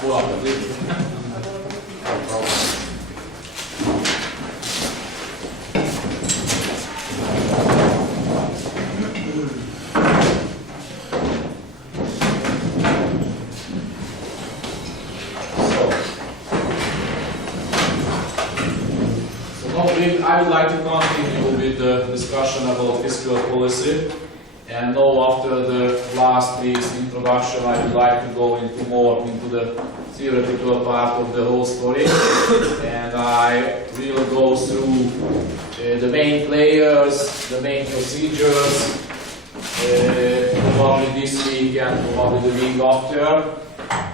Buon appetito. I would like to continue with the discussion about fiscal policy. And now, after the last week's introduction, I would like to go into the theoretical part of the whole story. And I will go through the main players, the main procedures, probably this week and probably the week after.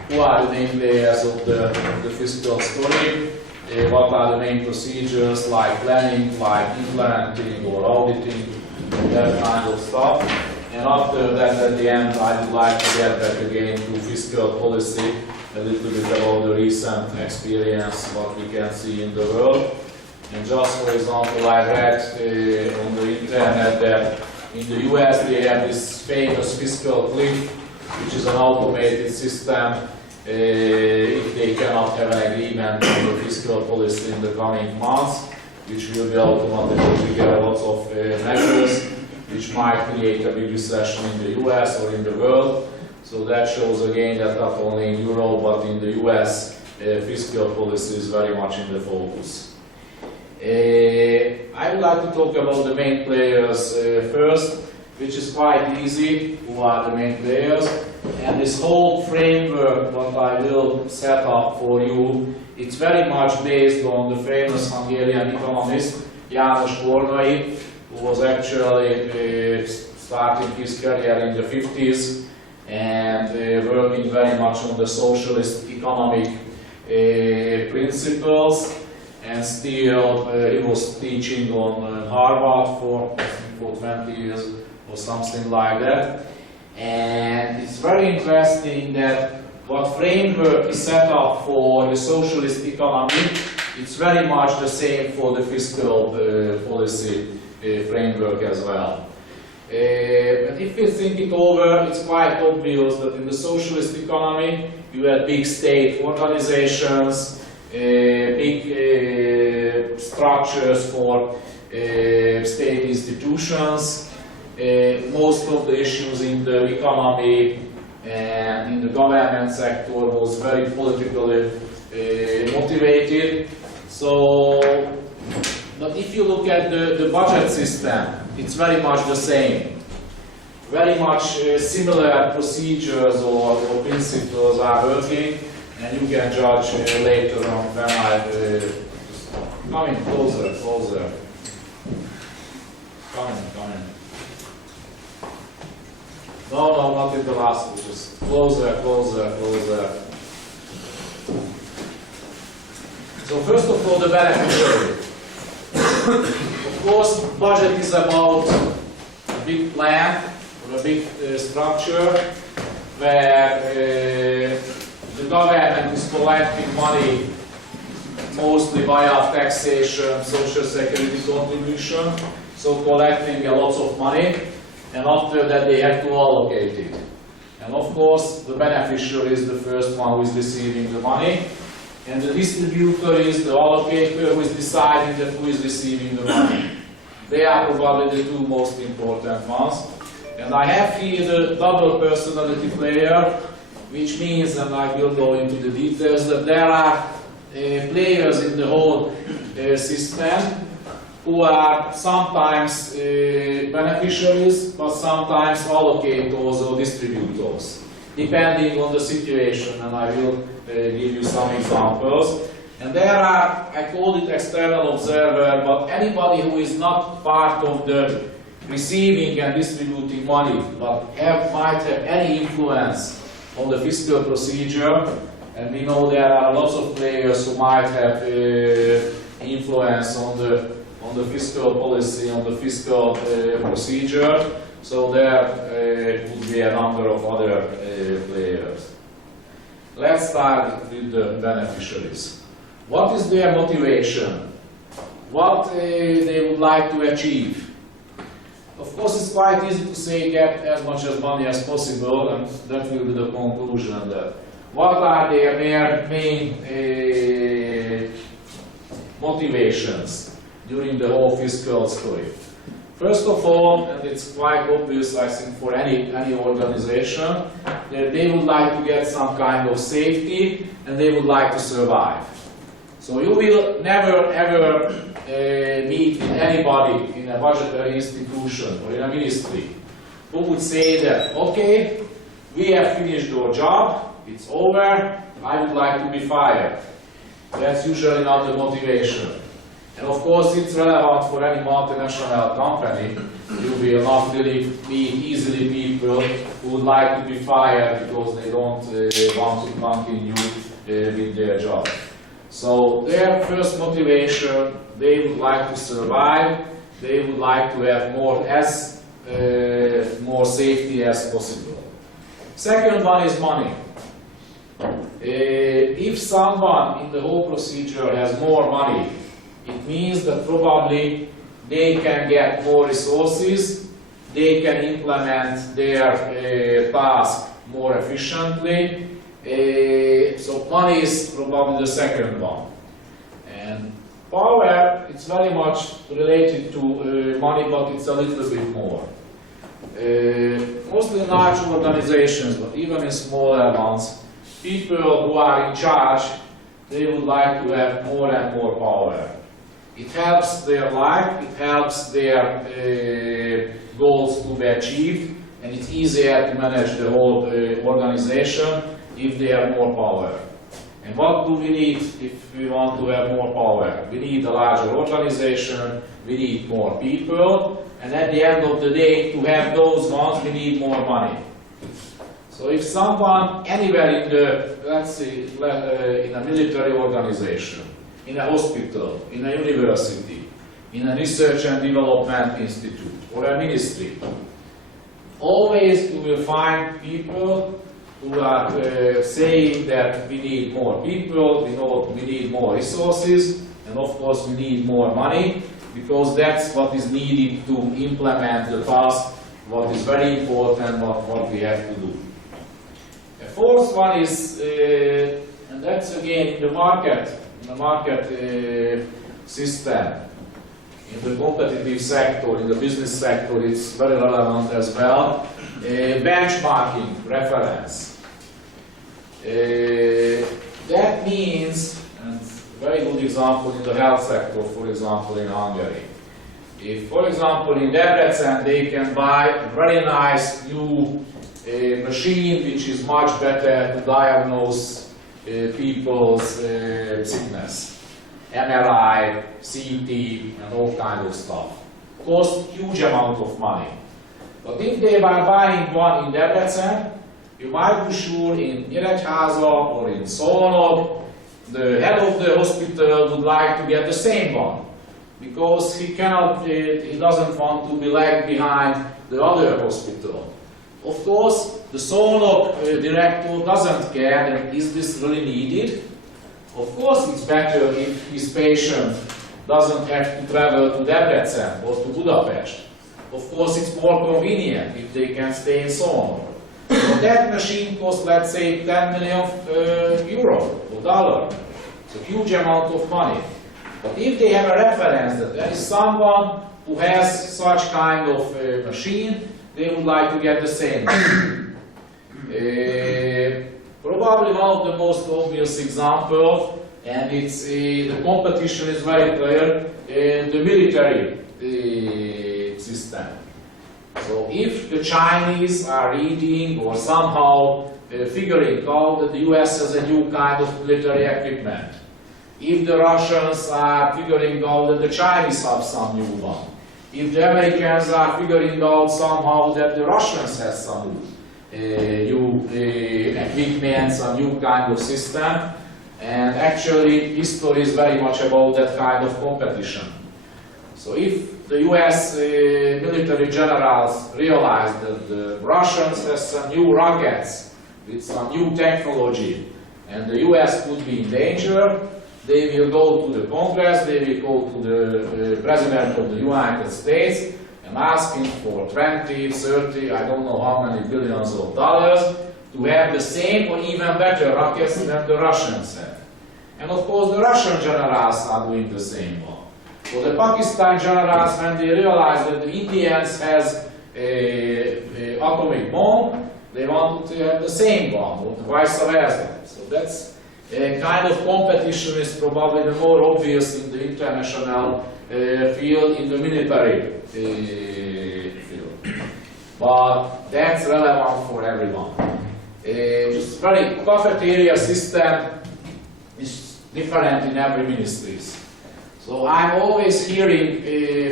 Who are the main players of the fiscal story? What are the main procedures, like planning, like implementing or auditing, that kind of stuff. And after that, at the end, I would like to get back again to fiscal policy, a little bit about the recent experience, what we can see in the world. And just for example, I read on the internet that in the US they have this famous fiscal cliff, which is an automated system. If they cannot have an agreement on the fiscal policy in the coming months, which will be automatically trigger lots of measures, which might create a big recession in the US or in the world. So that shows again that not only in Europe but in the US, fiscal policy is very much in the focus. I would like to talk about the main players first, which is quite easy. Who are the main players? And this whole framework, what I will set up for you, it's very much based on the famous Hungarian economist János Kornai, who was actually starting his career in the 50s and working very much on the socialist economic principles. And still, he was teaching on Harvard for 20 years or something like that. And it's very interesting that what framework is set up for the socialist economy, it's very much the same for the fiscal policy framework as well. But if you think it over, it's quite obvious that in the socialist economy, you had big state organizations, big structures for state institutions. Most of the issues in the economy and in the government sector was very politically motivated. So, but if you look at the budget system, it's very much the same. Very much similar procedures or principles are working, and you can judge later on when I come in closer. Come in. No, not in the last one, just closer. So first of all, the beneficiary. Of course, budget is about a big plan or a big structure where the government is collecting money mostly via taxation, social security contribution, so collecting a lot of money. And after that they have to allocate it. And of course, the beneficiary is the first one who is receiving the money. And the distributor is the allocator who is deciding that who is receiving the money. They are probably the two most important ones. And I have here the double personality player, which means, and I will go into the details, that there are players in the whole system who are sometimes beneficiaries, but sometimes allocators or distributors, depending on the situation, and I will give you some examples. And there are, I call it external observer, but anybody who is not part of the receiving and distributing money, but might have any influence on the fiscal procedure, and we know there are lots of players who might have influence on the fiscal policy, on the fiscal procedure. So there would be a number of other players. Let's start with the beneficiaries. What is their motivation? What they would like to achieve? Of course, it's quite easy to say get as much as money as possible, and that will be the conclusion that what are their main motivations during the whole fiscal story? First of all, and it's quite obvious, I think, for any organization, that they would like to get some kind of safety and they would like to survive. So you will never ever meet with anybody in a budgetary institution or in a ministry who would say that, okay, we have finished our job, it's over, I would like to be fired. That's usually not the motivation. And of course, it's relevant for any multinational company. You will not really meet easily people who would like to be fired because they don't want to continue with their job. So their first motivation, they would like to survive. They would like to have more safety as possible. Second one is money. If someone in the whole procedure has more money, it means that probably they can get more resources, they can implement their task more efficiently. So money is probably the second one. And power, it's very much related to money, but it's a little bit more. Mostly in large organizations, but even in smaller ones, people who are in charge, they would like to have more and more power. It helps their life, it helps their goals to be achieved, and it's easier to manage the whole organization if they have more power. And what do we need if we want to have more power? We need a larger organization, we need more people, and at the end of the day, to have those ones, we need more money. So if someone anywhere in the, let's say, in a military organization, in a hospital, in a university, in a research and development institute, or a ministry, always you will find people who are saying that we need more people, we need more resources, and of course we need more money, because that's what is needed to implement the task, what is very important, what we have to do. The fourth one is, and that's again in the market system, in the competitive sector, in the business sector, it's very relevant as well. Benchmarking, reference. That means, and very good example in the health sector, for example, in Hungary. If, for example, in Debrecen, they can buy a very nice new machine which is much better to diagnose people's sickness. MRI, CT, and all kind of stuff. Cost huge amount of money. But if they were buying one in Debrecen, you might be sure in Nyíregyháza or in Szolnok, the head of the hospital would like to get the same one, because he doesn't want to be lagged behind the other hospital. Of course, the Szolnok director doesn't care that is this really needed. Of course, it's better if his patient doesn't have to travel to Debrecen or to Budapest. Of course, it's more convenient if they can stay in Szolnok. So that machine costs, let's say, 10 million euro or dollar. It's a huge amount of money. But if they have a reference that there is someone who has such kind of machine, they would like to get the same. Probably one of the most obvious examples, and it's the competition is very clear in the military system. So if the Chinese are reading or somehow figuring out that the US has a new kind of military equipment, if the Russians are figuring out that the Chinese have some new one, if the Americans are figuring out somehow that the Russians have some new equipment, some new kind of system, and actually history is very much about that kind of competition. So if the US military generals realize that the Russians have some new rockets with some new technology and the US could be in danger, they will go to the Congress, they will go to the President of the United States and ask him for 20, 30, I don't know how many billions of dollars to have the same or even better rockets than the Russians have. And of course the Russian generals are doing the same one. So the Pakistan generals, when they realize that the Indians has a atomic bomb, they want to have the same bomb, or vice versa. So that's a kind of competition is probably the more obvious in the international field, in the military field. But that's relevant for everyone. Just very cafeteria system is different in every ministry. So I'm always hearing,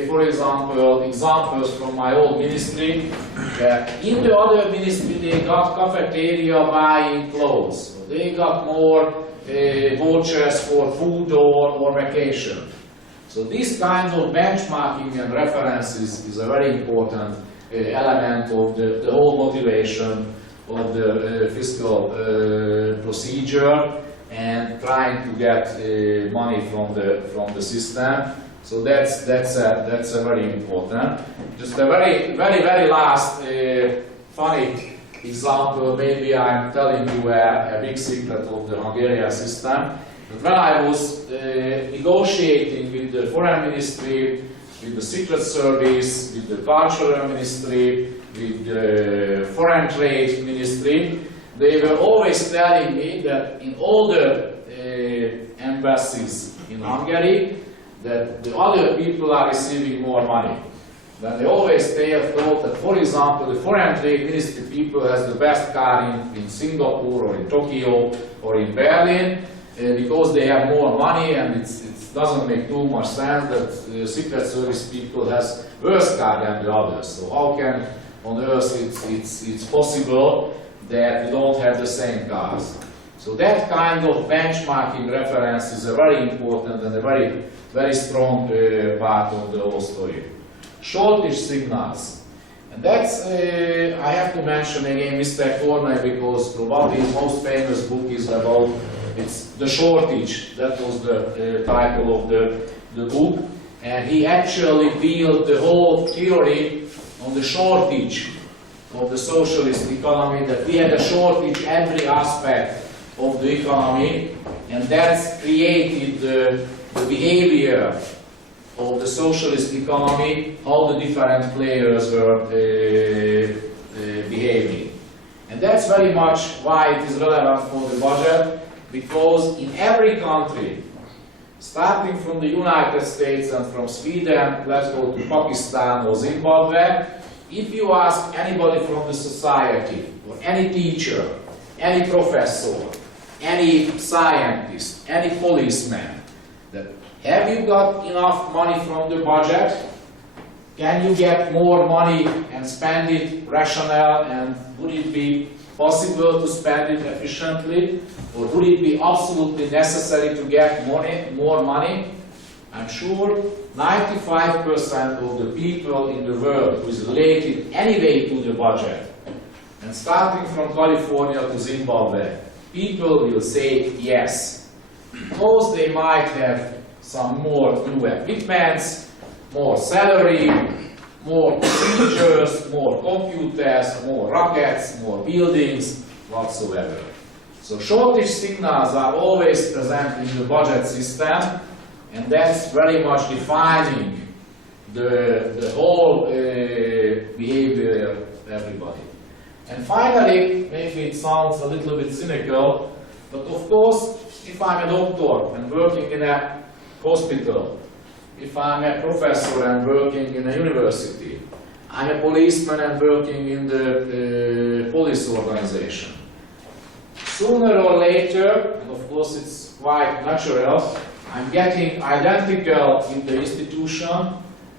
for example, examples from my old ministry that in the other ministry they got cafeteria buying clothes. So they got more vouchers for food or vacation. So this kind of benchmarking and references is a very important element of the whole motivation of the fiscal procedure and trying to get money from the system. So that's a very important. Just a very last funny example. Maybe I'm telling you a big secret of the Hungarian system. But when I was negotiating with the foreign ministry, with the secret service, with the cultural ministry, with the foreign trade ministry, they were always telling me that in all the embassies in Hungary, that the other people are receiving more money. Then they always thought that, for example, the foreign trade ministry people has the best car in Singapore or in Tokyo or in Berlin because they have more money, and it doesn't make too much sense that secret service people has worse car than the others. So how can on earth it's possible that we don't have the same cars? So that kind of benchmarking reference is a very important and a very strong part of the whole story. Shortage signals. And that's, I have to mention again Mr. Cornell, because probably his most famous book is about, it's The Shortage. That was the title of the book. And he actually built the whole theory on the shortage of the socialist economy, that we had a shortage every aspect of the economy, and that's created the behavior of the socialist economy, how the different players were behaving. And that's very much why it is relevant for the budget, because in every country, starting from the United States and from Sweden, let's go to Pakistan or Zimbabwe, if you ask anybody from the society, or any teacher, any professor, any scientist, any policeman, that have you got enough money from the budget? Can you get more money and spend it rational, and would it be possible to spend it efficiently? Or would it be absolutely necessary to get more money? I'm sure 95% of the people in the world who is related anyway to the budget, and starting from California to Zimbabwe, people will say yes. Because they might have some more new equipments, more salary, more procedures, more computers, more rockets, more buildings, whatsoever. So shortage signals are always present in the budget system, and that's very much defining the whole behavior of everybody. And finally, maybe it sounds a little bit cynical, but of course, if I'm a doctor and working in a hospital, if I'm a professor and working in a university, I'm a policeman and working in the police organization, sooner or later, and of course it's quite natural, I'm getting identical in the institution,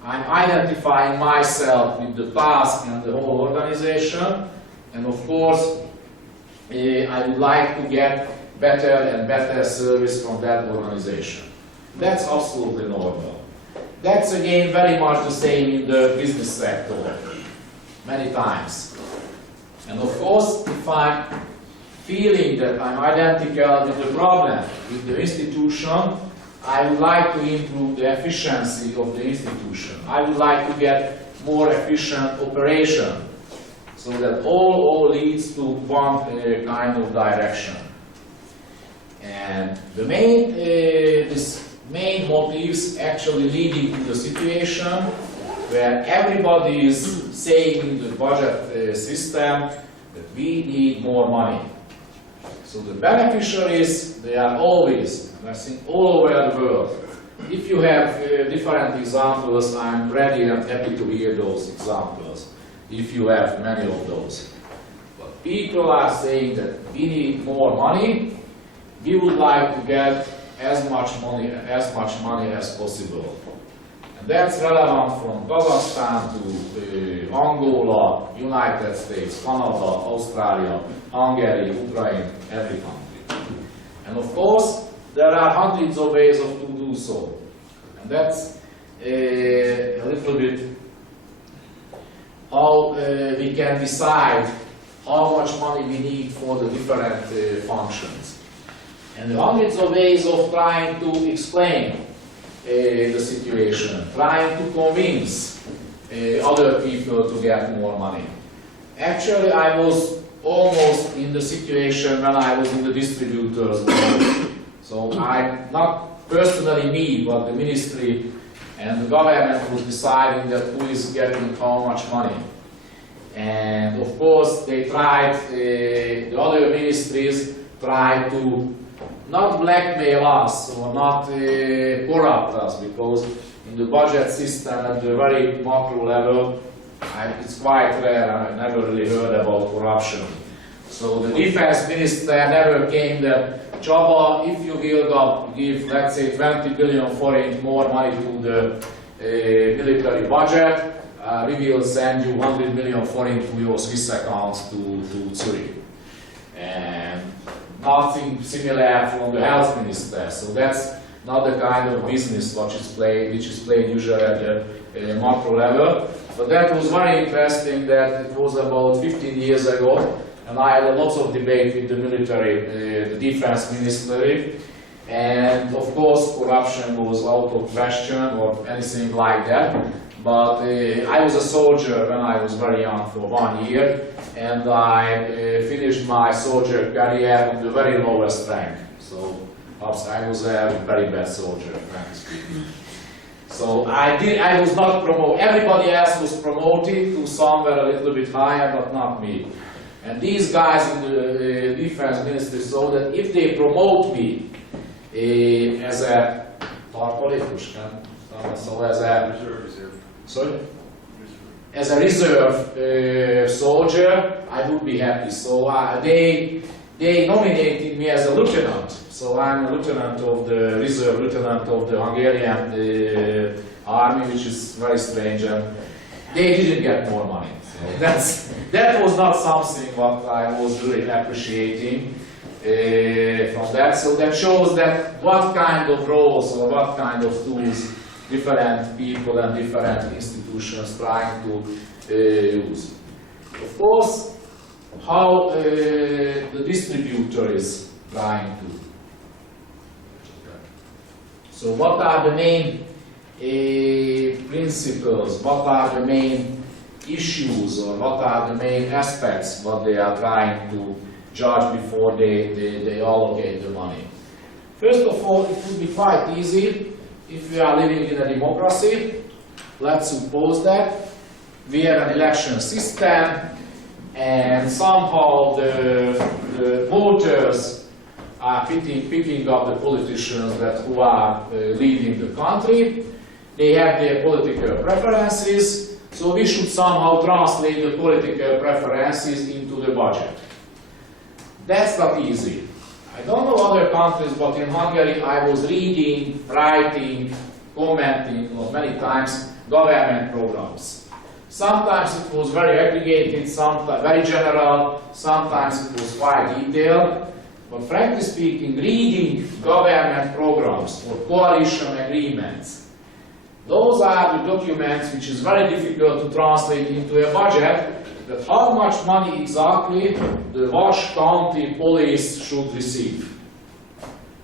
I'm identifying myself with the task and the whole organization, and of course I would like to get better and better service from that organization. That's absolutely normal. That's again very much the same in the business sector, many times. And of course, if I'm feeling that I'm identical with the problem, with the institution, I would like to improve the efficiency of the institution. I would like to get more efficient operation. So that all leads to one kind of direction. And the main motives actually leading to the situation where everybody is saying in the budget system that we need more money. So the beneficiaries, they are always, and I think all over the world. If you have different examples, I'm ready and happy to hear those examples, if you have many of those. But people are saying that we need more money, we would like to get as much money as possible. And that's relevant from Kazakhstan to Angola, United States, Canada, Australia, Hungary, Ukraine, every country. And of course, there are hundreds of ways to do so. And that's a little bit how we can decide how much money we need for the different functions. And the hundreds of ways of trying to explain the situation, trying to convince other people to get more money. Actually, I was almost in the situation when I was in the distributors world. So not personally me, but the ministry and the government was deciding that who is getting how much money. And of course, they tried, the other ministries tried to not blackmail us or not corrupt us, because in the budget system at the very macro level, it's quite rare. I never really heard about corruption. So the defense minister never came that, Csaba, if you will give, let's say, 20 billion forint more money to the military budget, we will send you 100 million forint to your Swiss accounts to Zurich. And nothing similar from the health minister. So that's not the kind of business which is played usually at the macro level. But that was very interesting that it was about 15 years ago, and I had lots of debate with the military, the defense ministry, and of course corruption was out of question or anything like that. But I was a soldier when I was very young for 1 year, and I finished my soldier career on the very lowest rank. So perhaps I was a very bad soldier, frankly speaking. So I was not promoted. Everybody else was promoted to somewhere a little bit higher, but not me. And these guys in the defense ministry saw that if they promote me as a as a reserve soldier, I would be happy. So they nominated me as a lieutenant. So I'm a lieutenant of the reserve, lieutenant of the Hungarian army, which is very strange. And they didn't get more money. So that was not something what I was really appreciating from that. So that shows that what kind of roles or what kind of tools different people and different institutions trying to use. Of course, how the distributor is trying to. So what are the main principles, what are the main issues, or what are the main aspects what they are trying to judge before they allocate the money? First of all, it would be quite easy if we are living in a democracy. Let's suppose that we have an election system and somehow the voters are picking up the politicians who are leading the country. They have their political preferences, so we should somehow translate the political preferences into the budget. That's not easy. I don't know other countries, but in Hungary I was reading, writing, commenting many times government programs. Sometimes it was very aggregated, sometimes very general, sometimes it was quite detailed. But frankly speaking, reading government programs or coalition agreements, those are the documents which is very difficult to translate into a budget, that how much money exactly the Vas County police should receive.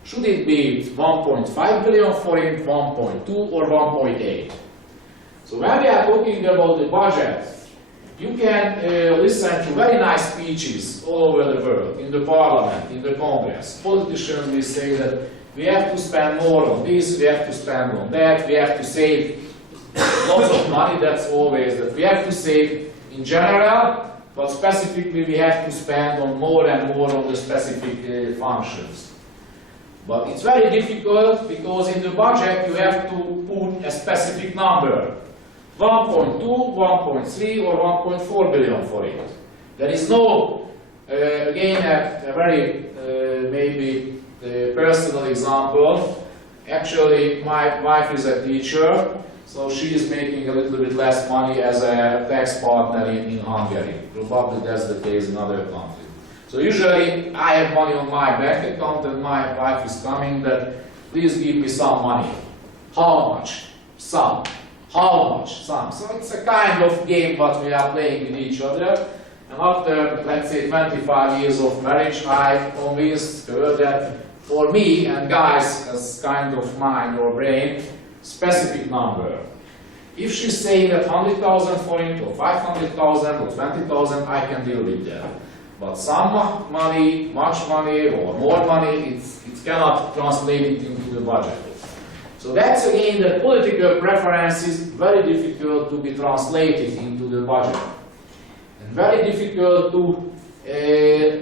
Should it be 1.5 billion forint, 1.2 or 1.8? So when we are talking about the budget, You can listen to very nice speeches all over the world, in the parliament, in the Congress. Politicians will say that we have to spend more on this, we have to spend on that, we have to save lots of money, that's always that. We have to save in general, but specifically we have to spend on more and more on the specific functions. But it's very difficult because in the budget you have to put a specific number. 1.2, 1.3 or 1.4 billion for it. There is no, again a very maybe personal example. Actually my wife is a teacher, so she is making a little bit less money as a tax partner in Hungary. Probably that's the case in other countries. So usually I have money on my bank account and my wife is coming that please give me some money. How much? Some. How much? Some. So it's a kind of game what we are playing with each other. And after, let's say, 25 years of marriage, I convinced her that for me and guys as kind of mind or brain, specific number. If she say that 100,000 for it, or 500,000, or 20,000, I can deal with that. But some money, much money, or more money, it cannot translate it into the budget. So that's again the political preference is very difficult to be translated into the budget. And very difficult to,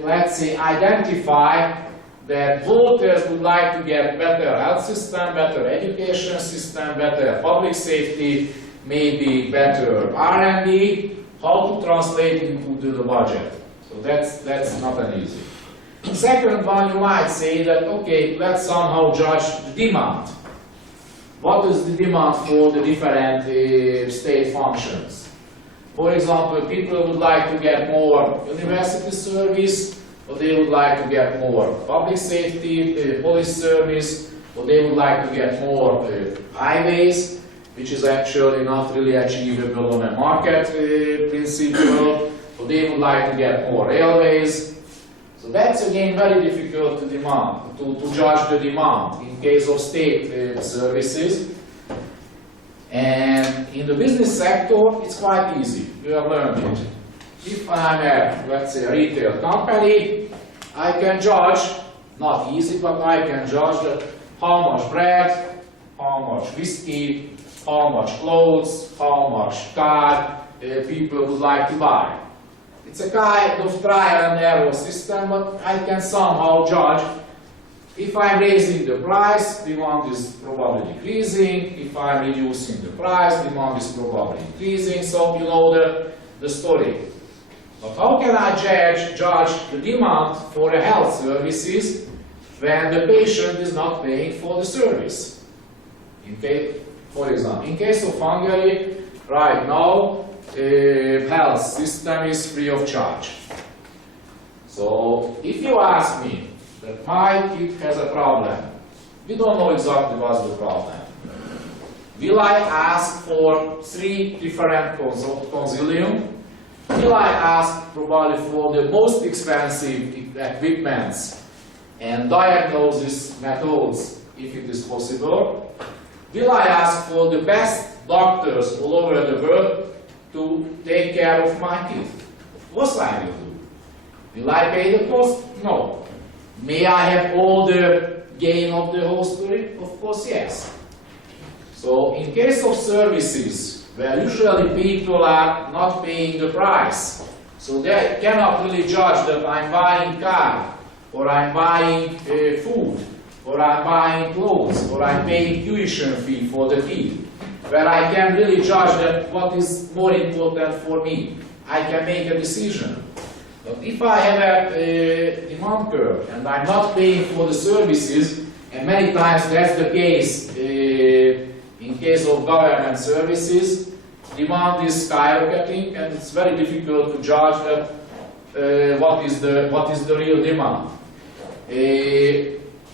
let's say, identify that voters would like to get better health system, better education system, better public safety, maybe better R&D, how to translate it into the budget. So that's not an easy. Second one, you might say that, okay, let's somehow judge the demand. What is the demand for the different state functions? For example, people would like to get more university service, or they would like to get more public safety, police service, or they would like to get more highways, which is actually not really achievable on a market principle, or they would like to get more railways. So that's again very difficult to demand, to judge the demand in case of state services. And in the business sector, it's quite easy. We have learned it. If I'm a, let's say, a retail company, I can judge, not easy, but I can judge that how much bread, how much whiskey, how much clothes, how much car people would like to buy. It's a kind of trial and error system, but I can somehow judge if I'm raising the price, demand is probably decreasing. If I'm reducing the price, demand is probably increasing. So you know the story. But how can I judge the demand for the health services when the patient is not paying for the service? For example, in case of Hungary, right now, health system is free of charge. So if you ask me that my kid has a problem, we don't know exactly what's the problem. Will I ask for 3 different consilium? Will I ask probably for the most expensive equipments and diagnosis methods if it is possible? Will I ask for the best doctors all over the world to take care of my kid? Of course I will do. Will I pay the cost? No. May I have all the gain of the whole story? Of course, yes. So in case of services, where usually people are not paying the price, so they cannot really judge that I'm buying car, or I'm buying food, or I'm buying clothes, or I'm paying tuition fee for the kid, where I can really judge that what is more important for me. I can make a decision. But if I have a demand curve and I'm not paying for the services, and many times that's the case in case of government services, demand is skyrocketing and it's very difficult to judge that what is the real demand.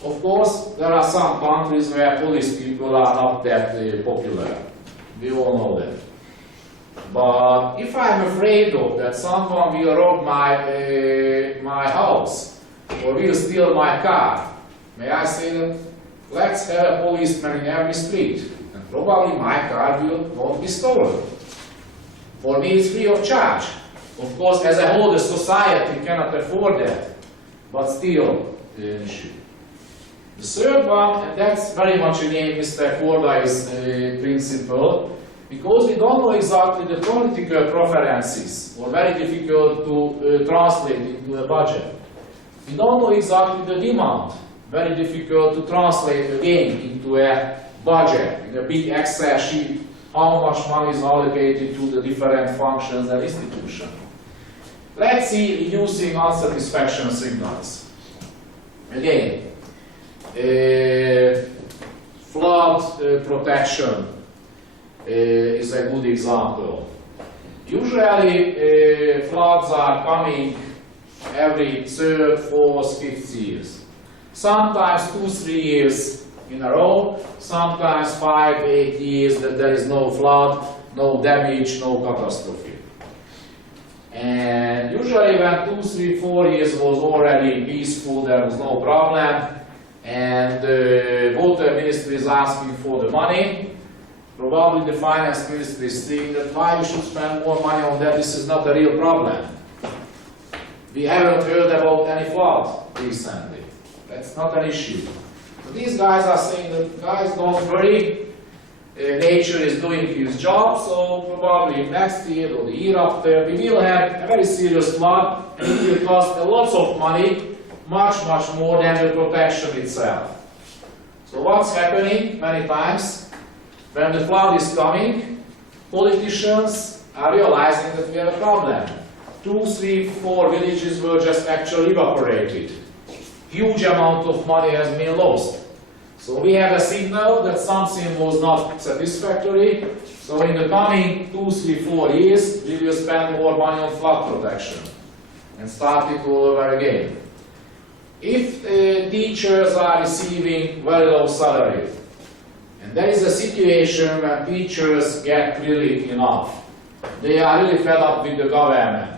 Of course, there are some countries where police people are not that popular. We all know that. But if I'm afraid of that someone will rob my house or will steal my car, may I say that let's have a policeman in every street, and probably my car won't be stolen. For me, it's free of charge. Of course, as a whole, the society cannot afford that, but still an issue. The third one, and that's very much again Mr. Cordy's principle, because we don't know exactly the political preferences, or very difficult to translate into a budget. We don't know exactly the demand, very difficult to translate again into a budget, in a big Excel sheet, how much money is allocated to the different functions and institutions. Let's see reducing unsatisfaction signals. Again, flood protection is a good example. Usually floods are coming every third, fourth, fifth years. Sometimes 2-3 years in a row, sometimes 5-8 years that there is no flood, no damage, no catastrophe. And usually when 2-3-4 years was already peaceful, there was no problem, and the water ministry is asking for the money, probably the finance ministry is saying that why we should spend more money on that, this is not a real problem. We haven't heard about any flood recently. That's not an issue. So these guys are saying that, guys, don't worry, nature is doing its job, so probably next year or the year after we will have a very serious flood, and it will cost a lot of money, much more than the protection itself. So what's happening many times? When the flood is coming, politicians are realizing that we have a problem. 2, 3, 4 villages were just actually evaporated. Huge amount of money has been lost. So we have a signal that something was not satisfactory. So in the coming 2, 3, 4 years, we will spend more money on flood protection and start it all over again. If teachers are receiving very low salary, and there is a situation when teachers get really enough, they are really fed up with the government.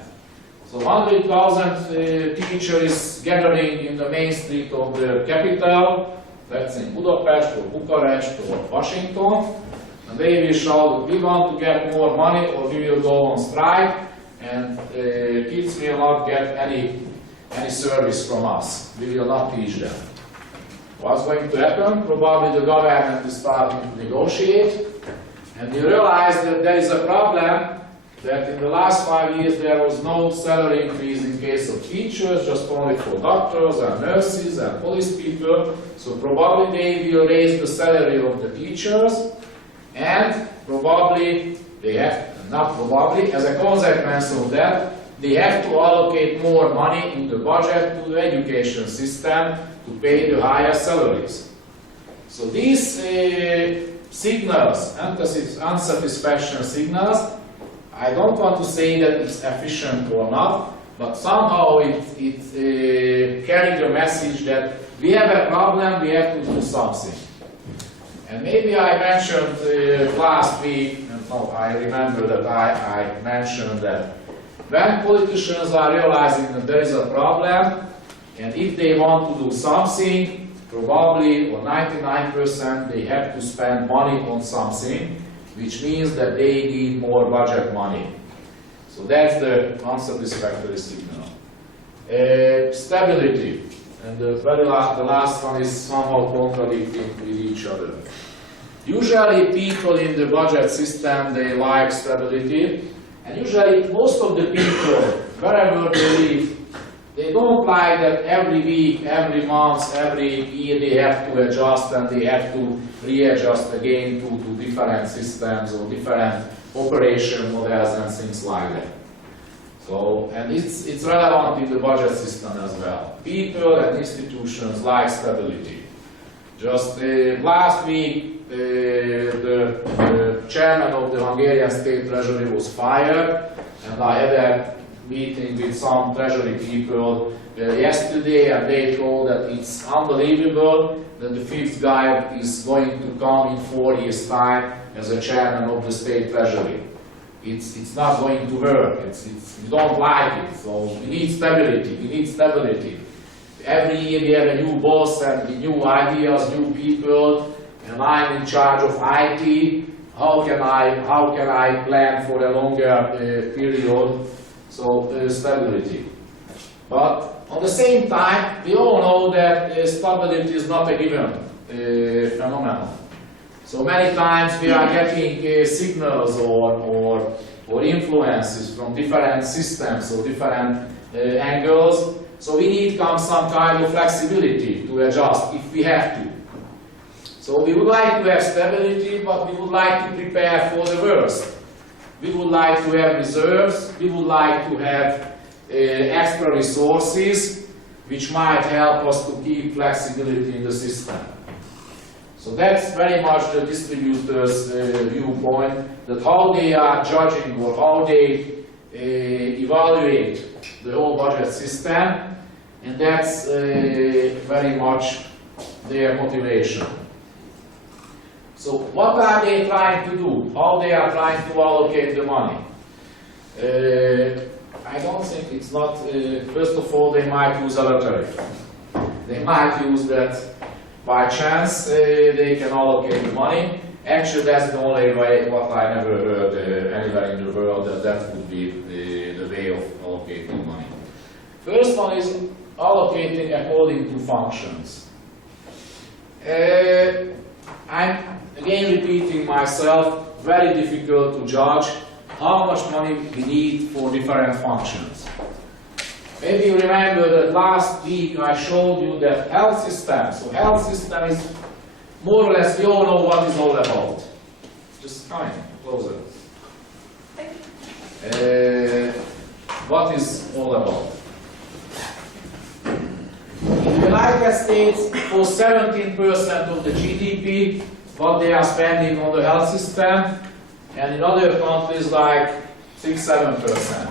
So 100,000 teachers gathering in the main street of the capital, let's say Budapest or Bucharest or Washington, and they will shout that we want to get more money or we will go on strike, and kids will not get any service from us. We will not teach them. What's going to happen? Probably the government is starting to negotiate, and you realize that there is a problem that in the last 5 years there was no salary increase in case of teachers, just only for doctors and nurses and police people. So probably they will raise the salary of the teachers, and probably they have, not probably, as a consequence of that, they have to allocate more money in the budget to the education system to pay the higher salaries. So these signals, unsatisfaction signals, I don't want to say that it's efficient or not, but somehow it carries the message that we have a problem, we have to do something. And maybe I mentioned last week, and no, I remember that I mentioned that when politicians are realizing that there is a problem, and if they want to do something, probably, or 99%, they have to spend money on something, which means that they need more budget money. So that's the unsatisfactory signal. Stability, and the last one is somehow contradicting with each other. Usually people in the budget system, they like stability, and usually most of the people, wherever they live, they don't like that every week, every month, every year they have to adjust and they have to readjust again to different systems or different operation models and things like that. So, and it's relevant in the budget system as well. People and institutions like stability. Just last week, the chairman of the Hungarian State Treasury was fired, and I had a meeting with some treasury people yesterday, and they told that it's unbelievable that the fifth guy is going to come in 4 years' time as a chairman of the state treasury. It's not going to work. We don't like it. So we need stability. We need stability. Every year we have a new boss and new ideas, new people, and I'm in charge of IT. how can I plan for a longer period, so stability. But at the same time, we all know that stability is not a given phenomenon. So many times we are getting signals or influences from different systems or different angles. So we need some kind of flexibility to adjust if we have to. So we would like to have stability, but we would like to prepare for the worst. We would like to have reserves. We would like to have extra resources which might help us to keep flexibility in the system. So that's very much the distributors' viewpoint, that how they are judging or how they evaluate the whole budget system, and that's very much their motivation. So what are they trying to do? How they are trying to allocate the money? I don't think it's not, first of all, they might use a lottery. They might use that by chance they can allocate the money. Actually, that's the only way, what I never heard anywhere in the world, that would be the way of allocating money. First one is allocating according to functions. I'm again repeating myself, very difficult to judge how much money we need for different functions. Maybe you remember that last week I showed you that health system. So health system is more or less, we all know what it's all about. Just come in, closer. What is all about? In the United States, for 17% of the GDP, what they are spending on the health system, and in other countries like 6–7%.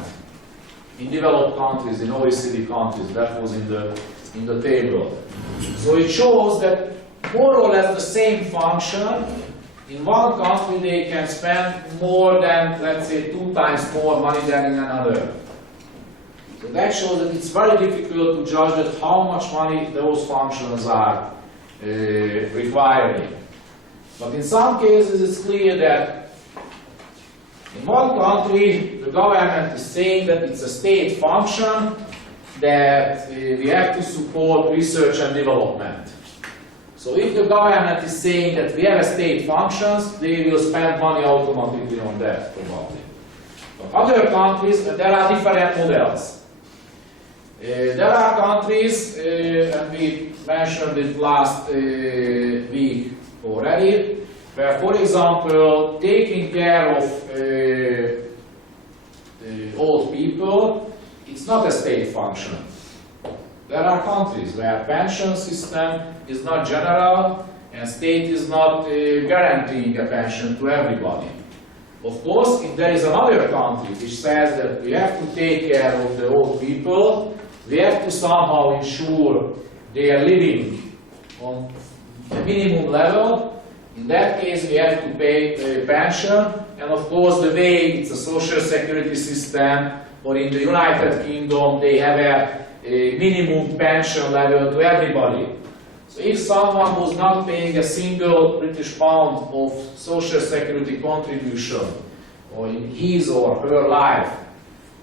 In developed countries, in OECD countries, that was in the table. So it shows that more or less the same function, in one country they can spend more than, let's say, 2 times more money than in another. So that shows that it's very difficult to judge that how much money those functions are requiring. But in some cases it's clear that in one country the government is saying that it's a state function, that we have to support research and development. So if the government is saying that we have a state functions, they will spend money automatically on that, probably. But other countries, there are different models. There are countries, and we mentioned it last week already, where, for example, taking care of old people, it's not a state function. There are countries where pension system is not general and state is not guaranteeing a pension to everybody. Of course, if there is another country which says that we have to take care of the old people, we have to somehow ensure their living on the minimum level. In that case, we have to pay a pension, and of course the way it's a social security system, or in the United Kingdom they have a minimum pension level to everybody. So if someone was not paying a single British pound of social security contribution or in his or her life,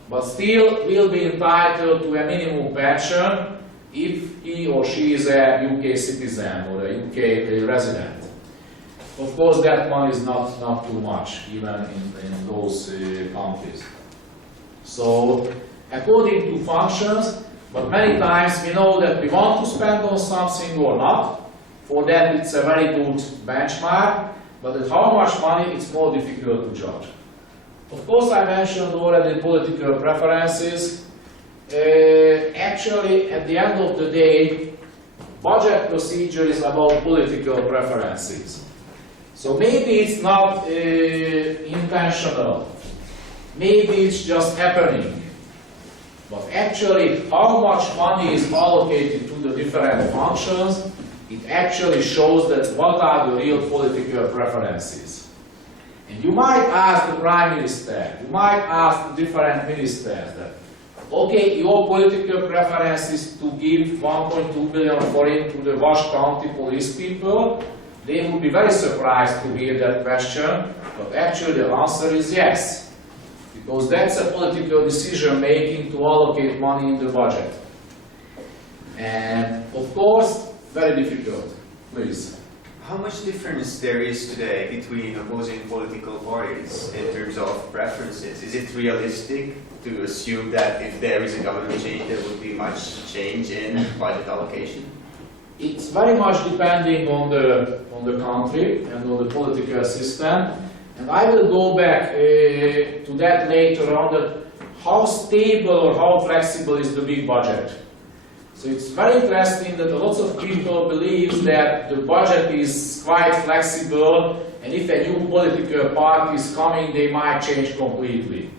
but still will be entitled to a minimum pension if he or she is a UK citizen or a UK resident. Of course, that money is not too much, even in those countries. So, according to functions, but many times we know that we want to spend on something or not. For that, it's a very good benchmark, but at how much money, it's more difficult to judge. Of course, I mentioned already political preferences. Actually, at the end of the day, budget procedure is about political preferences. So maybe it's not intentional, maybe it's just happening. But actually, how much money is allocated to the different functions, it actually shows that what are the real political preferences. And you might ask the Prime Minister, you might ask the different ministers that, okay, your political preference is to give 1.2 billion forint to the Vas County police people, they would be very surprised to hear that question, but actually the answer is yes. Because that's a political decision making to allocate money in the budget. And of course, very difficult. Please. How much difference there is today between opposing political parties in terms of preferences? Is it realistic to assume that if there is a government change, there would be much change in budget allocation? It's very much depending on the country and on the political system. And I will go back to that later on, that how stable or how flexible is the big budget. So it's very interesting that lots of people believe that the budget is quite flexible, and if a new political party is coming, they might change completely.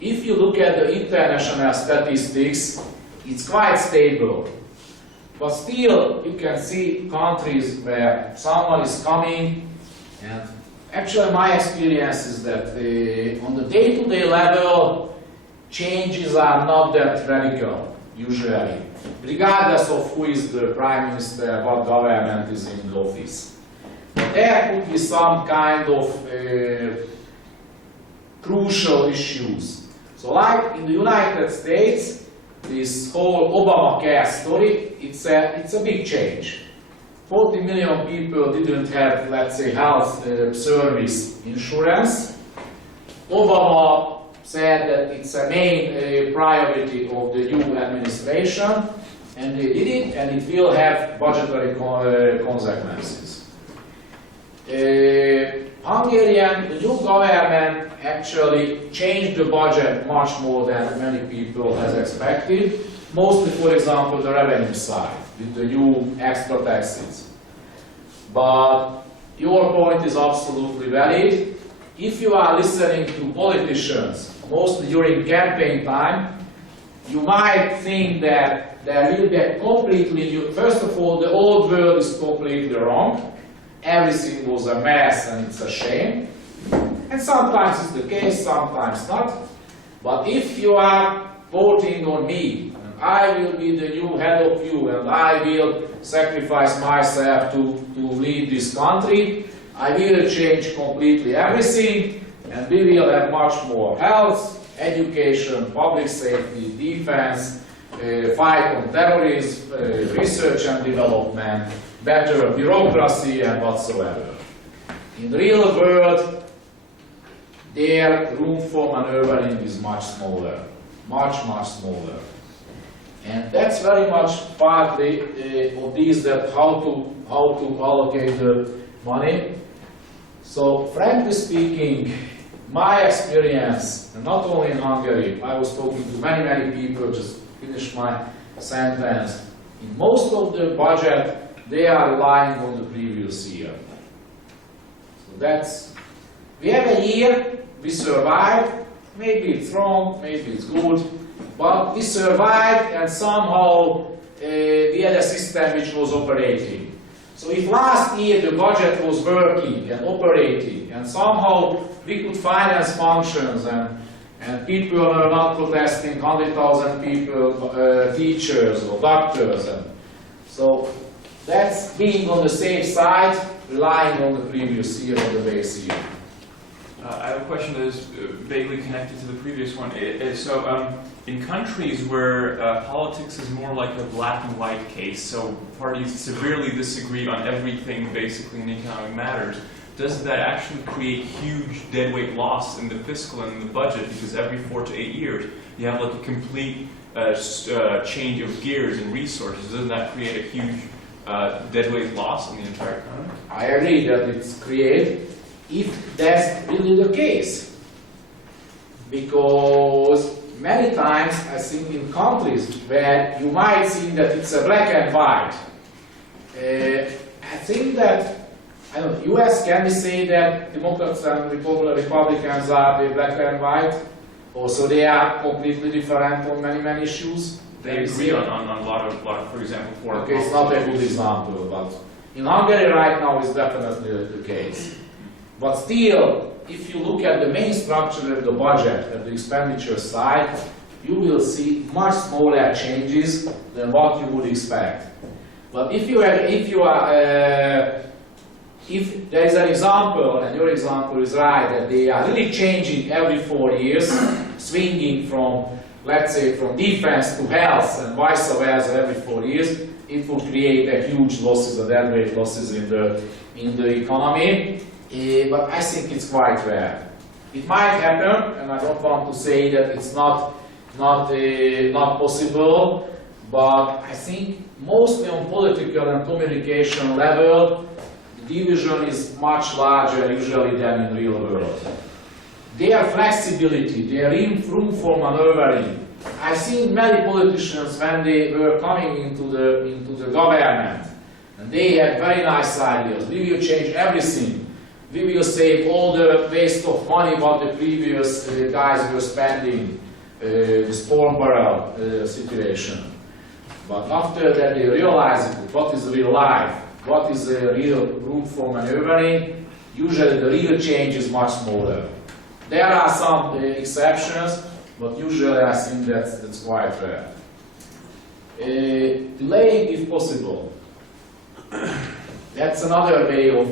If you look at the international statistics, it's quite stable. But still, you can see countries where someone is coming, and actually my experience is that on the day-to-day level, changes are not that radical, usually, regardless of who is the prime minister, what government is in the office. But there could be some kind of crucial issues. So like in the United States, this whole Obamacare story, it's a big change. 40 million people didn't have, let's say, health service insurance. Obama said that it's a main priority of the new administration, and they did it, and it will have budgetary consequences. Hungarian, the new government actually changed the budget much more than many people has expected, mostly, for example, the revenue side, with the new extra taxes. But your point is absolutely valid. If you are listening to politicians, mostly during campaign time, you might think that there will be a completely new, first of all, the old world is completely wrong. Everything was a mess and it's a shame. And sometimes it's the case, sometimes not. But if you are voting on me, and I will be the new head of you, and I will sacrifice myself to lead this country, I will change completely everything, and we will have much more health, education, public safety, defense, fight on terrorism, research and development, better bureaucracy and whatsoever. In the real world, their room for maneuvering is much smaller, much smaller. And that's very much partly of these, that how to allocate the money. So frankly speaking, my experience, and not only in Hungary, I was talking to many people, just finish my sentence. In most of the budget, they are relying on the previous year. So that's, we have a year, we survived, maybe it's wrong, maybe it's good, but we survived, and somehow we had a system which was operating. So if last year the budget was working and operating, and somehow we could finance functions, and people are not protesting, 100,000 people, teachers or doctors, and so that's being on the safe side, relying on the previous year or the base year. I have a question that is vaguely connected to the previous one. In countries where politics is more like a black and white case, so parties severely disagree on everything basically in economic matters, does that actually create huge deadweight loss in the fiscal and in the budget? Because every 4 to 8 years you have like a complete change of gears and resources. Doesn't that create a huge deadweight loss in the entire economy? I agree that it's created, if that's really the case. Because many times, I think in countries where you might think that it's a black and white, I think that, I don't know, US, can we say that Democrats and Republicans are the black and white? Or so they are completely different on many issues? They agree on a lot of, for example, foreign policy. Okay, it's not a good example, but in Hungary right now it's definitely the case. But still, if you look at the main structure of the budget, at the expenditure side, you will see much smaller changes than what you would expect. But if you are if there is an example, and your example is right, that they are really changing every 4 years, swinging from, let's say, from defense to health and vice versa every 4 years, it would create a huge losses, a dead weight losses in the economy. But I think it's quite rare. It might happen, and I don't want to say that it's not possible, but I think mostly on political and communication level, the division is much larger usually than in real world. Their flexibility, their room for maneuvering. I think many politicians, when they were coming into the government, and they had very nice ideas. We will change everything. We will save all the waste of money what the previous guys were spending, this porn barrel situation. But after that they realized what is real life, what is the real room for maneuvering. Usually the real change is much smaller. There are some exceptions, but usually I think that's quite rare. Delaying if possible. That's another way of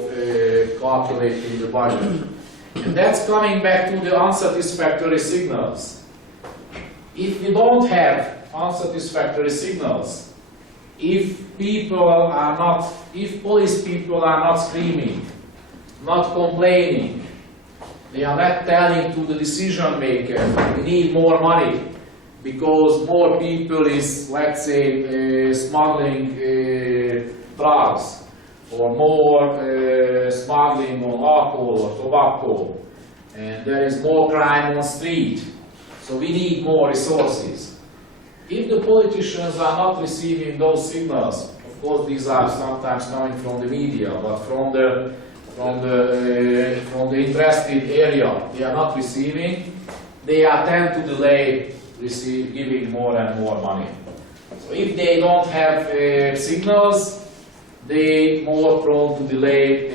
calculating the budget. And that's coming back to the unsatisfactory signals. If we don't have unsatisfactory signals, if police people are not screaming, not complaining, they are not telling to the decision maker, we need more money, because more people is, let's say, smuggling drugs, or more smuggling on alcohol or tobacco, and there is more crime on street, so we need more resources. If the politicians are not receiving those signals, of course these are sometimes coming from the media, but from the interested area they are not receiving, they tend to delay giving more and more money. So if they don't have signals, they more prone to delay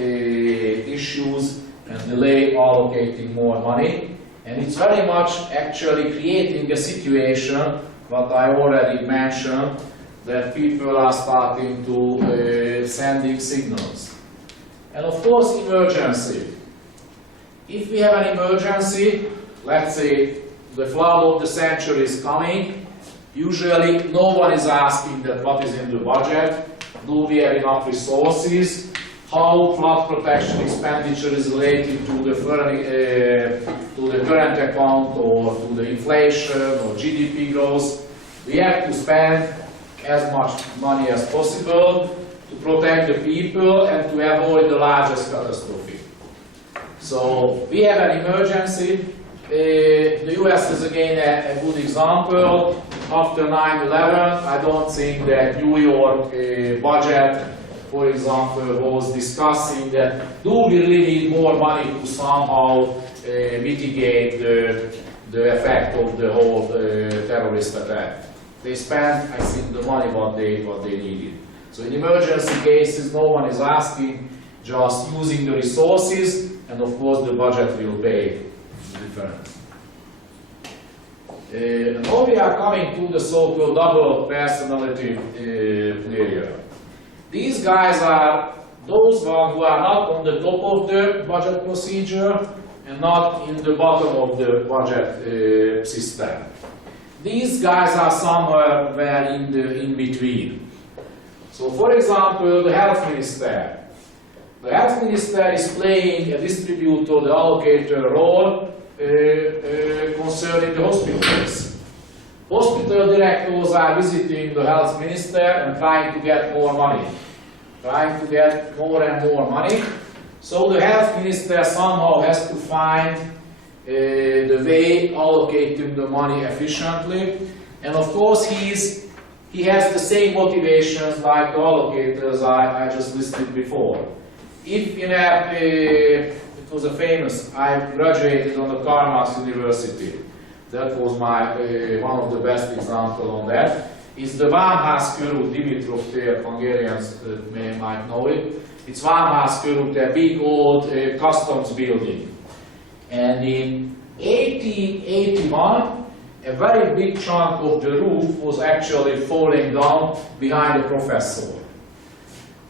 issues and delay allocating more money. And it's very much actually creating a situation, what I already mentioned, that people are starting to sending signals. And of course, emergency. If we have an emergency, let's say the flood of the century is coming, usually no one is asking that what is in the budget. Do we have enough resources? How flood protection expenditure is related to the current account or to the inflation or GDP growth? We have to spend as much money as possible to protect the people and to avoid the largest catastrophe. So we have an emergency. The US is again a good example. After 9/11, I don't think that New York budget, for example, was discussing that do we really need more money to somehow mitigate the effect of the whole terrorist attack. They spent, I think, the money what they needed. So in emergency cases, no one is asking, just using the resources, and of course the budget will pay the difference. Now we are coming to the so-called double personality player. These guys are those ones who are not on the top of the budget procedure and not in the bottom of the budget system. These guys are somewhere in between. So for example, the health minister. The health minister is playing a distributor, the allocator role concerning the hospitals. Hospital directors are visiting the health minister and trying to get more money. Trying to get more and more money. So the health minister somehow has to find the way allocating the money efficiently. And of course he has the same motivations like the allocators I just listed before. If in it was a famous, I graduated on the Karmas University. That was one of the best examples on that. It's the Vámház körút, Dimitrov tér, Hungarians might know it. It's Vámház körút, a big old customs building. And in 1881, a very big chunk of the roof was actually falling down behind the professor.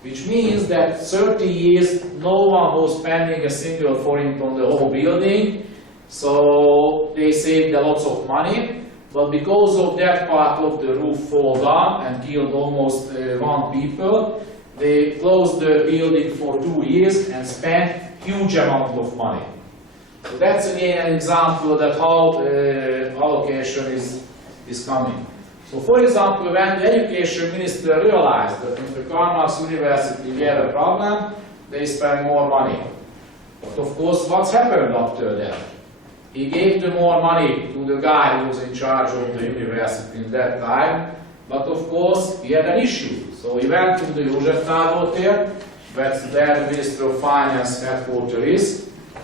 which means that 30 years no one was spending a single forint on the whole building, so they saved a lot of money. But because of that part of the roof fall down and killed almost 1 people, they closed the building for 2 years and spent huge amount of money. So that's again an example that how allocation is coming. So for example, when the education minister realized that in the Karl Marx University we have a problem, they spend more money. But of course, what's happened after that? He gave the more money to the guy who was in charge of the university in that time, but of course he had an issue. So he went to the József Hotel, where the Minister of Finance headquarters is,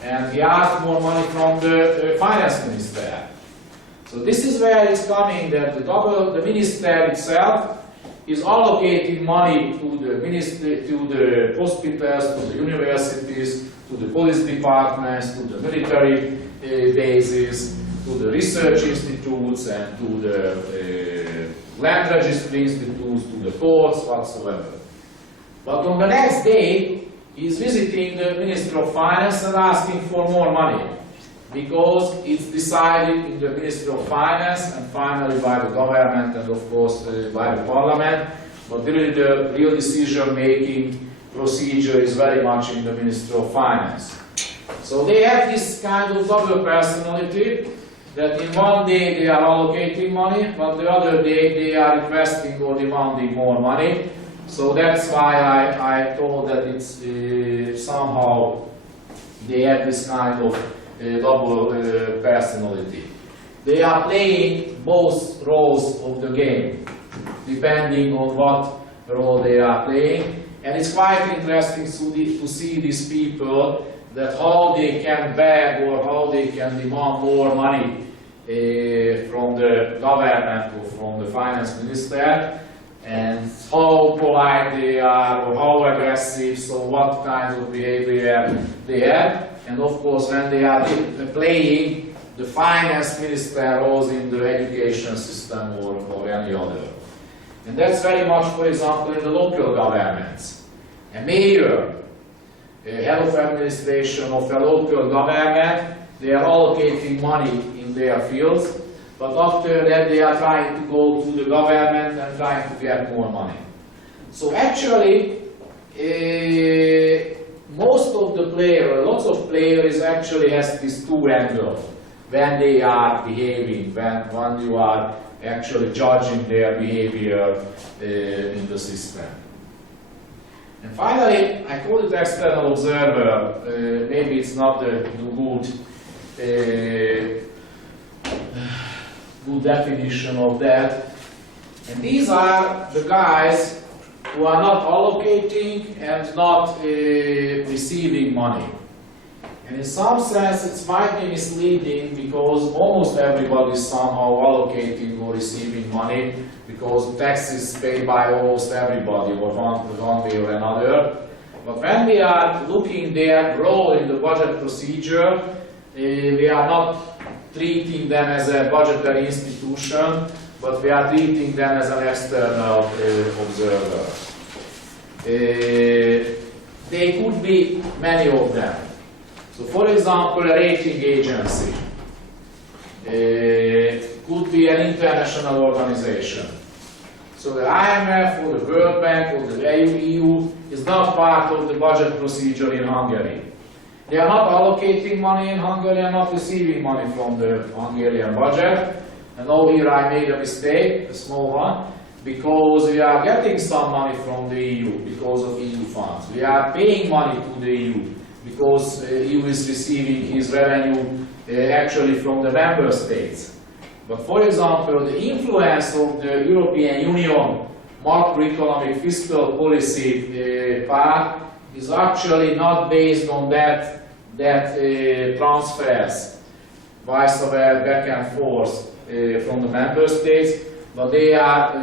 and he asked more money from the finance minister. So this is where it's coming, that the minister itself is allocating money to the hospitals, to the universities, to the police departments, to the military bases, to the research institutes, and to the land registry institutes, to the ports, whatsoever. But on the next day, he's visiting the Minister of Finance and asking for more money, because it's decided in the Ministry of Finance and finally by the government and of course by the parliament, but really the real decision-making procedure is very much in the Ministry of Finance. So they have this kind of double personality, that in one day they are allocating money, but the other day they are requesting or demanding more money. So that's why I told that it's somehow they have this kind of double personality. They are playing both roles of the game, depending on what role they are playing. And it's quite interesting to see these people, that how they can beg or how they can demand more money from the government or from the finance minister, and how polite they are or how aggressive, so what kind of behavior they have. And of course, when they are playing the finance minister roles in the education system or any other. And that's very much, for example, in the local governments. A mayor, a head of administration of a local government, they are allocating money in their fields, but after that they are trying to go to the government and trying to get more money. So actually, most of the players, lots of players actually has these two angles when they are behaving, when you are actually judging their behavior in the system. And finally, I call it external observer. Maybe it's not the good definition of that. And these are the guys who are not allocating and not receiving money. And in some sense, it's might be misleading, because almost everybody is somehow allocating or receiving money, because taxes paid by almost everybody, or one way or another. But when we are looking their role in the budget procedure, we are not treating them as a budgetary institution, but we are treating them as an external observer. They could be many of them. So for example, a rating agency could be an international organization. So the IMF or the World Bank or the EU is not part of the budget procedure in Hungary. They are not allocating money in Hungary and not receiving money from the Hungarian budget. And now here I made a mistake, a small one, because we are getting some money from the EU because of EU funds. We are paying money to the EU because the EU is receiving his revenue actually from the member states. But for example, the influence of the European Union macroeconomic fiscal policy part is actually not based on that transfers vice versa back and forth from the member states, but they are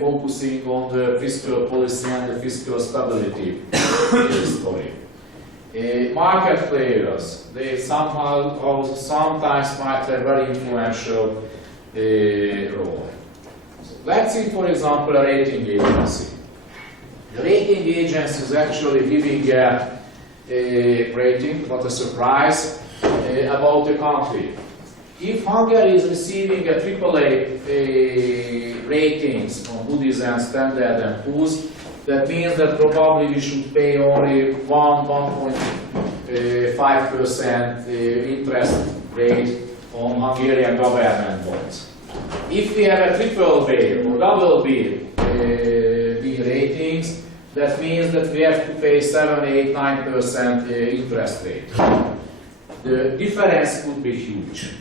focusing on the fiscal policy and the fiscal stability story. Market players, they sometimes might have very influential role. So let's see, for example, a rating agency. The rating agency is actually giving a rating, what a surprise, about the country. If Hungary is receiving a AAA ratings from Moody's and Standard & Poor's, that means that probably we should pay only 1.5% interest rate on Hungarian government bonds. If we have a triple B or double B ratings, that means that we have to pay 7, 8, 9% interest rate. The difference could be huge.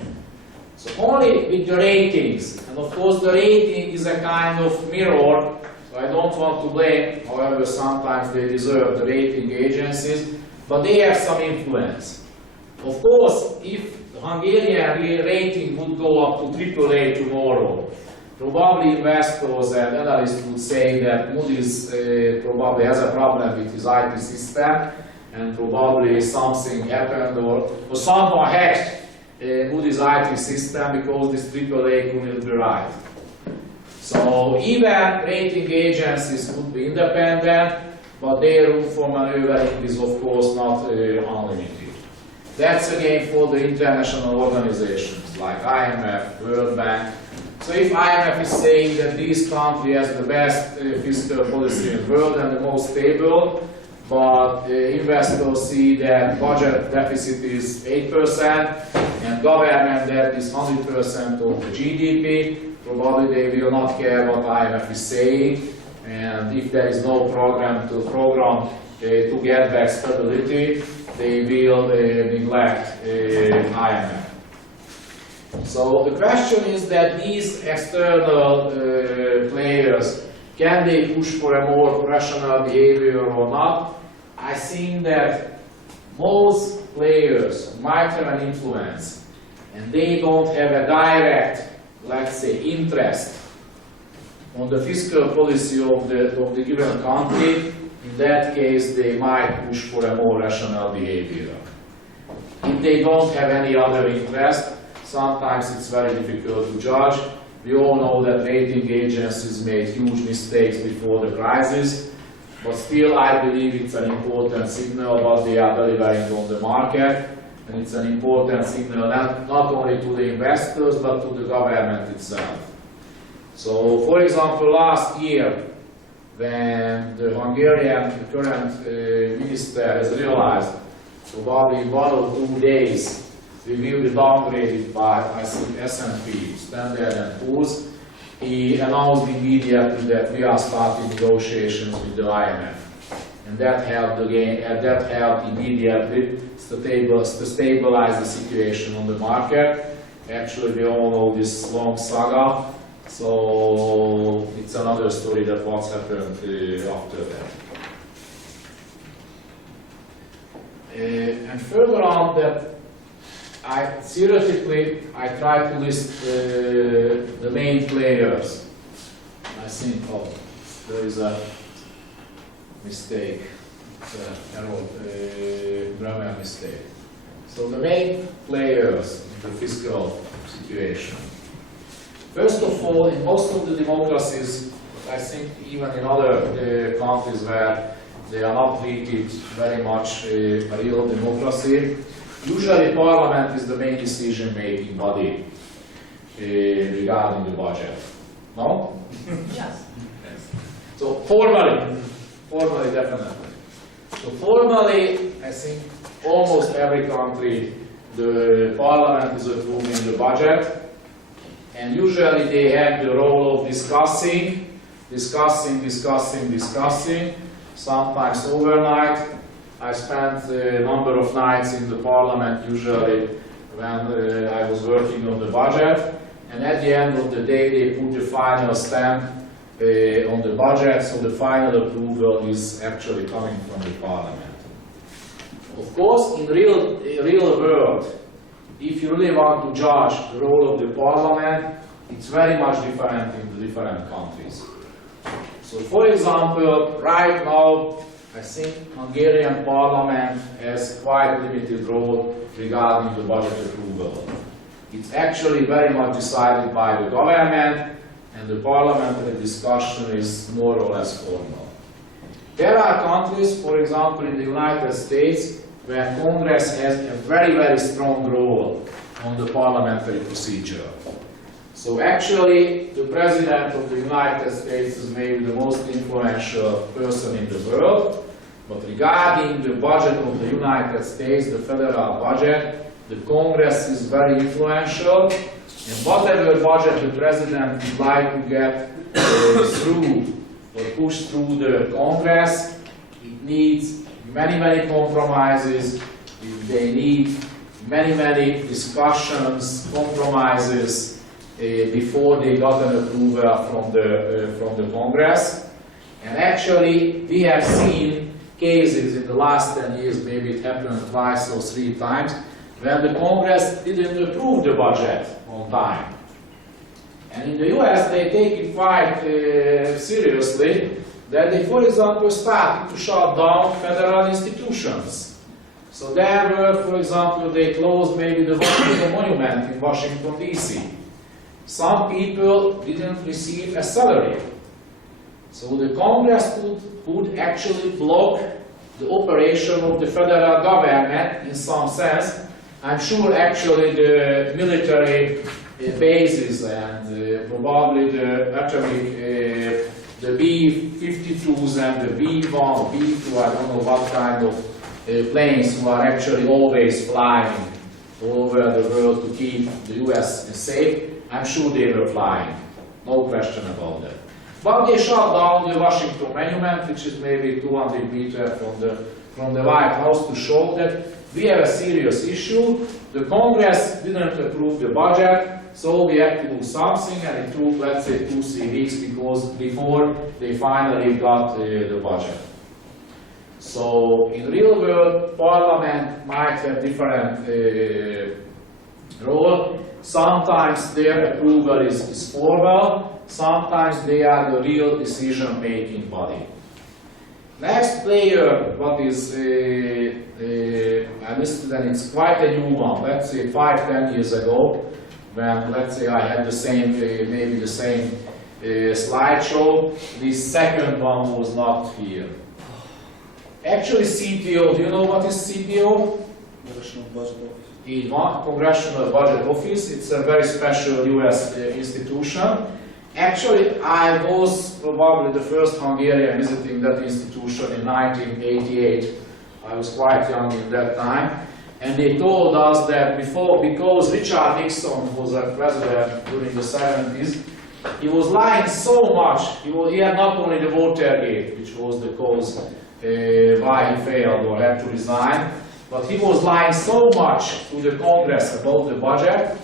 So only with the ratings, and of course the rating is a kind of mirror, so I don't want to blame, however sometimes they deserve the rating agencies, but they have some influence. Of course, if the Hungarian rating would go up to AAA tomorrow, probably investors and analysts would say that Moody's probably has a problem with his IT system, and probably something happened or someone hacked Moody's IT system because this AAA couldn't be right. So even rating agencies would be independent, but their room for maneuvering is of course not unlimited. That's again for the international organizations like IMF, World Bank. So if IMF is saying that this country has the best fiscal policy in the world and the most stable, but investors see that budget deficit is 8% and government debt is 100% of the GDP, probably they will not care what IMF is saying, and if there is no program to get back stability, they will neglect IMF. So the question is that these external players, can they push for a more rational behavior or not? I think that most players might have an influence and they don't have a direct, let's say, interest on the fiscal policy of the given country. In that case, they might push for a more rational behavior. If they don't have any other interest, sometimes it's very difficult to judge. We all know that rating agencies made huge mistakes before the crisis, but still I believe it's an important signal what they are delivering on the market, and it's an important signal not only to the investors but to the government itself. So, for example, last year, when the Hungarian current minister has realized probably in 1 or 2 days we will be downgraded by, I think, S&P, Standard & Poor's, he announced immediately that we are starting negotiations with the IMF. And that helped again, and that helped immediately to stabilize the situation on the market. Actually, we all know this long saga, so it's another story that what's happened after that. And further on that, theoretically, I try to list the main players. I think, oh, there is a mistake, grammar mistake. So the main players in the fiscal situation. First of all, in most of the democracies, I think even in other countries where they are not treated very much a real democracy, usually parliament is the main decision-making body regarding the budget. No? Yes. So formally definitely. So formally, I think almost every country, the parliament is approving the budget, and usually they have the role of discussing, sometimes overnight. I spent a number of nights in the parliament usually when I was working on the budget, and at the end of the day they put the final stamp on the budget, so the final approval is actually coming from the parliament. Of course, in real world, if you really want to judge the role of the parliament, it's very much different in the different countries. So for example, right now, I think Hungarian parliament has quite a limited role regarding the budget approval. It's actually very much decided by the government, and the parliamentary discussion is more or less formal. There are countries, for example in the United States, where Congress has a very strong role on the parliamentary procedure. So actually, the President of the United States is maybe the most influential person in the world, but regarding the budget of the United States, the federal budget, the Congress is very influential, and whatever budget the President would like to get through or push through the Congress, it needs many compromises, they need many discussions, compromises before they got an approval from the Congress. And actually, we have seen cases in the last 10 years, maybe it happened twice or 3 times, when the Congress didn't approve the budget on time. And in the US, they take it quite seriously, that they, for example, started to shut down federal institutions. So there were, for example, they closed maybe the Washington Monument in Washington, D.C. Some people didn't receive a salary. So the Congress could actually block the operation of the federal government in some sense. I'm sure actually the military bases and probably the atomic, the B-52s and the B-1, B-2, I don't know what kind of planes who are actually always flying all over the world to keep the US safe. I'm sure they were flying, no question about that. But they shut down the Washington Monument, which is maybe 200 meters from the White House, to show that we have a serious issue. The Congress didn't approve the budget, so we have to do something, and it took, let's say, 2-3 weeks before they finally got the budget. So in real world, Parliament might have different role. Sometimes their approval is formal, sometimes they are the real decision-making body. Next player, what is, I listed, and it's quite a new one, let's say 5-10 years ago, when, let's say, I had the same, maybe the same slideshow, this second one was not here. Actually, CPO, do you know what is CPO? Congressional Budget Office. Congressional Budget Office. It's a very special US institution. Actually, I was probably the first Hungarian visiting that institution in 1988. I was quite young at that time. And they told us that because Richard Nixon was a president during the 70s, he was lying so much. He had not only the Watergate, which was the cause why he failed or had to resign, but he was lying so much to the Congress about the budget.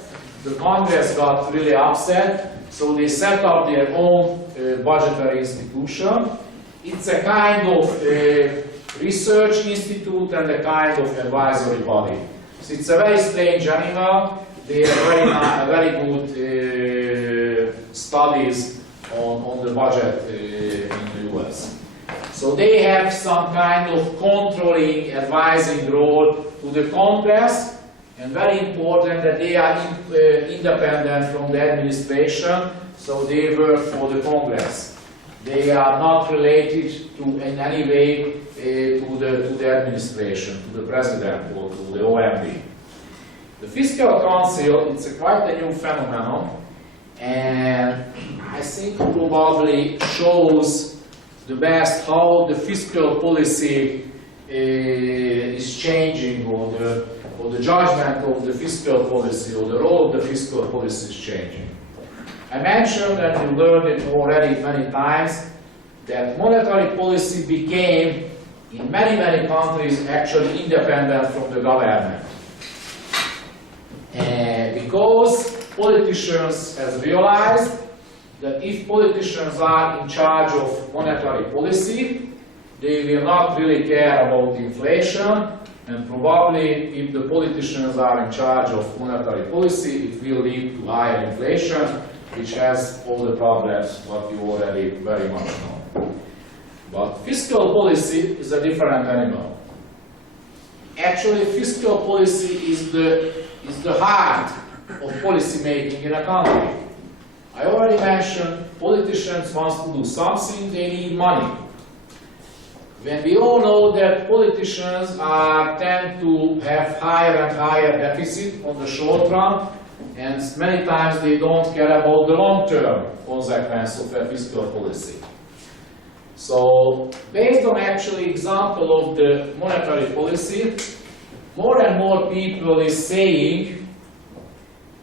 The Congress got really upset, so they set up their own budgetary institution. It's a kind of research institute and a kind of advisory body. So it's a very strange animal. They have very good studies on the budget in the US. So they have some kind of controlling, advising role to the Congress, and very important that they are independent from the administration, so they work for the Congress. They are not related to in any way to the administration, to the president or to the OMB. The Fiscal Council, it's quite a new phenomenon, and I think probably shows the best how the fiscal policy is changing, or the judgment of the fiscal policy, or the role of the fiscal policy is changing. I mentioned, and you learned it already many times, that monetary policy became, in many countries, actually independent from the government. Because politicians have realized that if politicians are in charge of monetary policy, they will not really care about inflation, and probably if the politicians are in charge of monetary policy, it will lead to higher inflation, which has all the problems what you already very much know. But fiscal policy is a different animal. Actually, fiscal policy is the heart of policy making in a country. I already mentioned politicians want to do something, they need money. when we all know that politicians tend to have higher and higher deficit on the short run, and many times they don't care about the long-term consequence of a fiscal policy. So, based on actually example of the monetary policy, more and more people is saying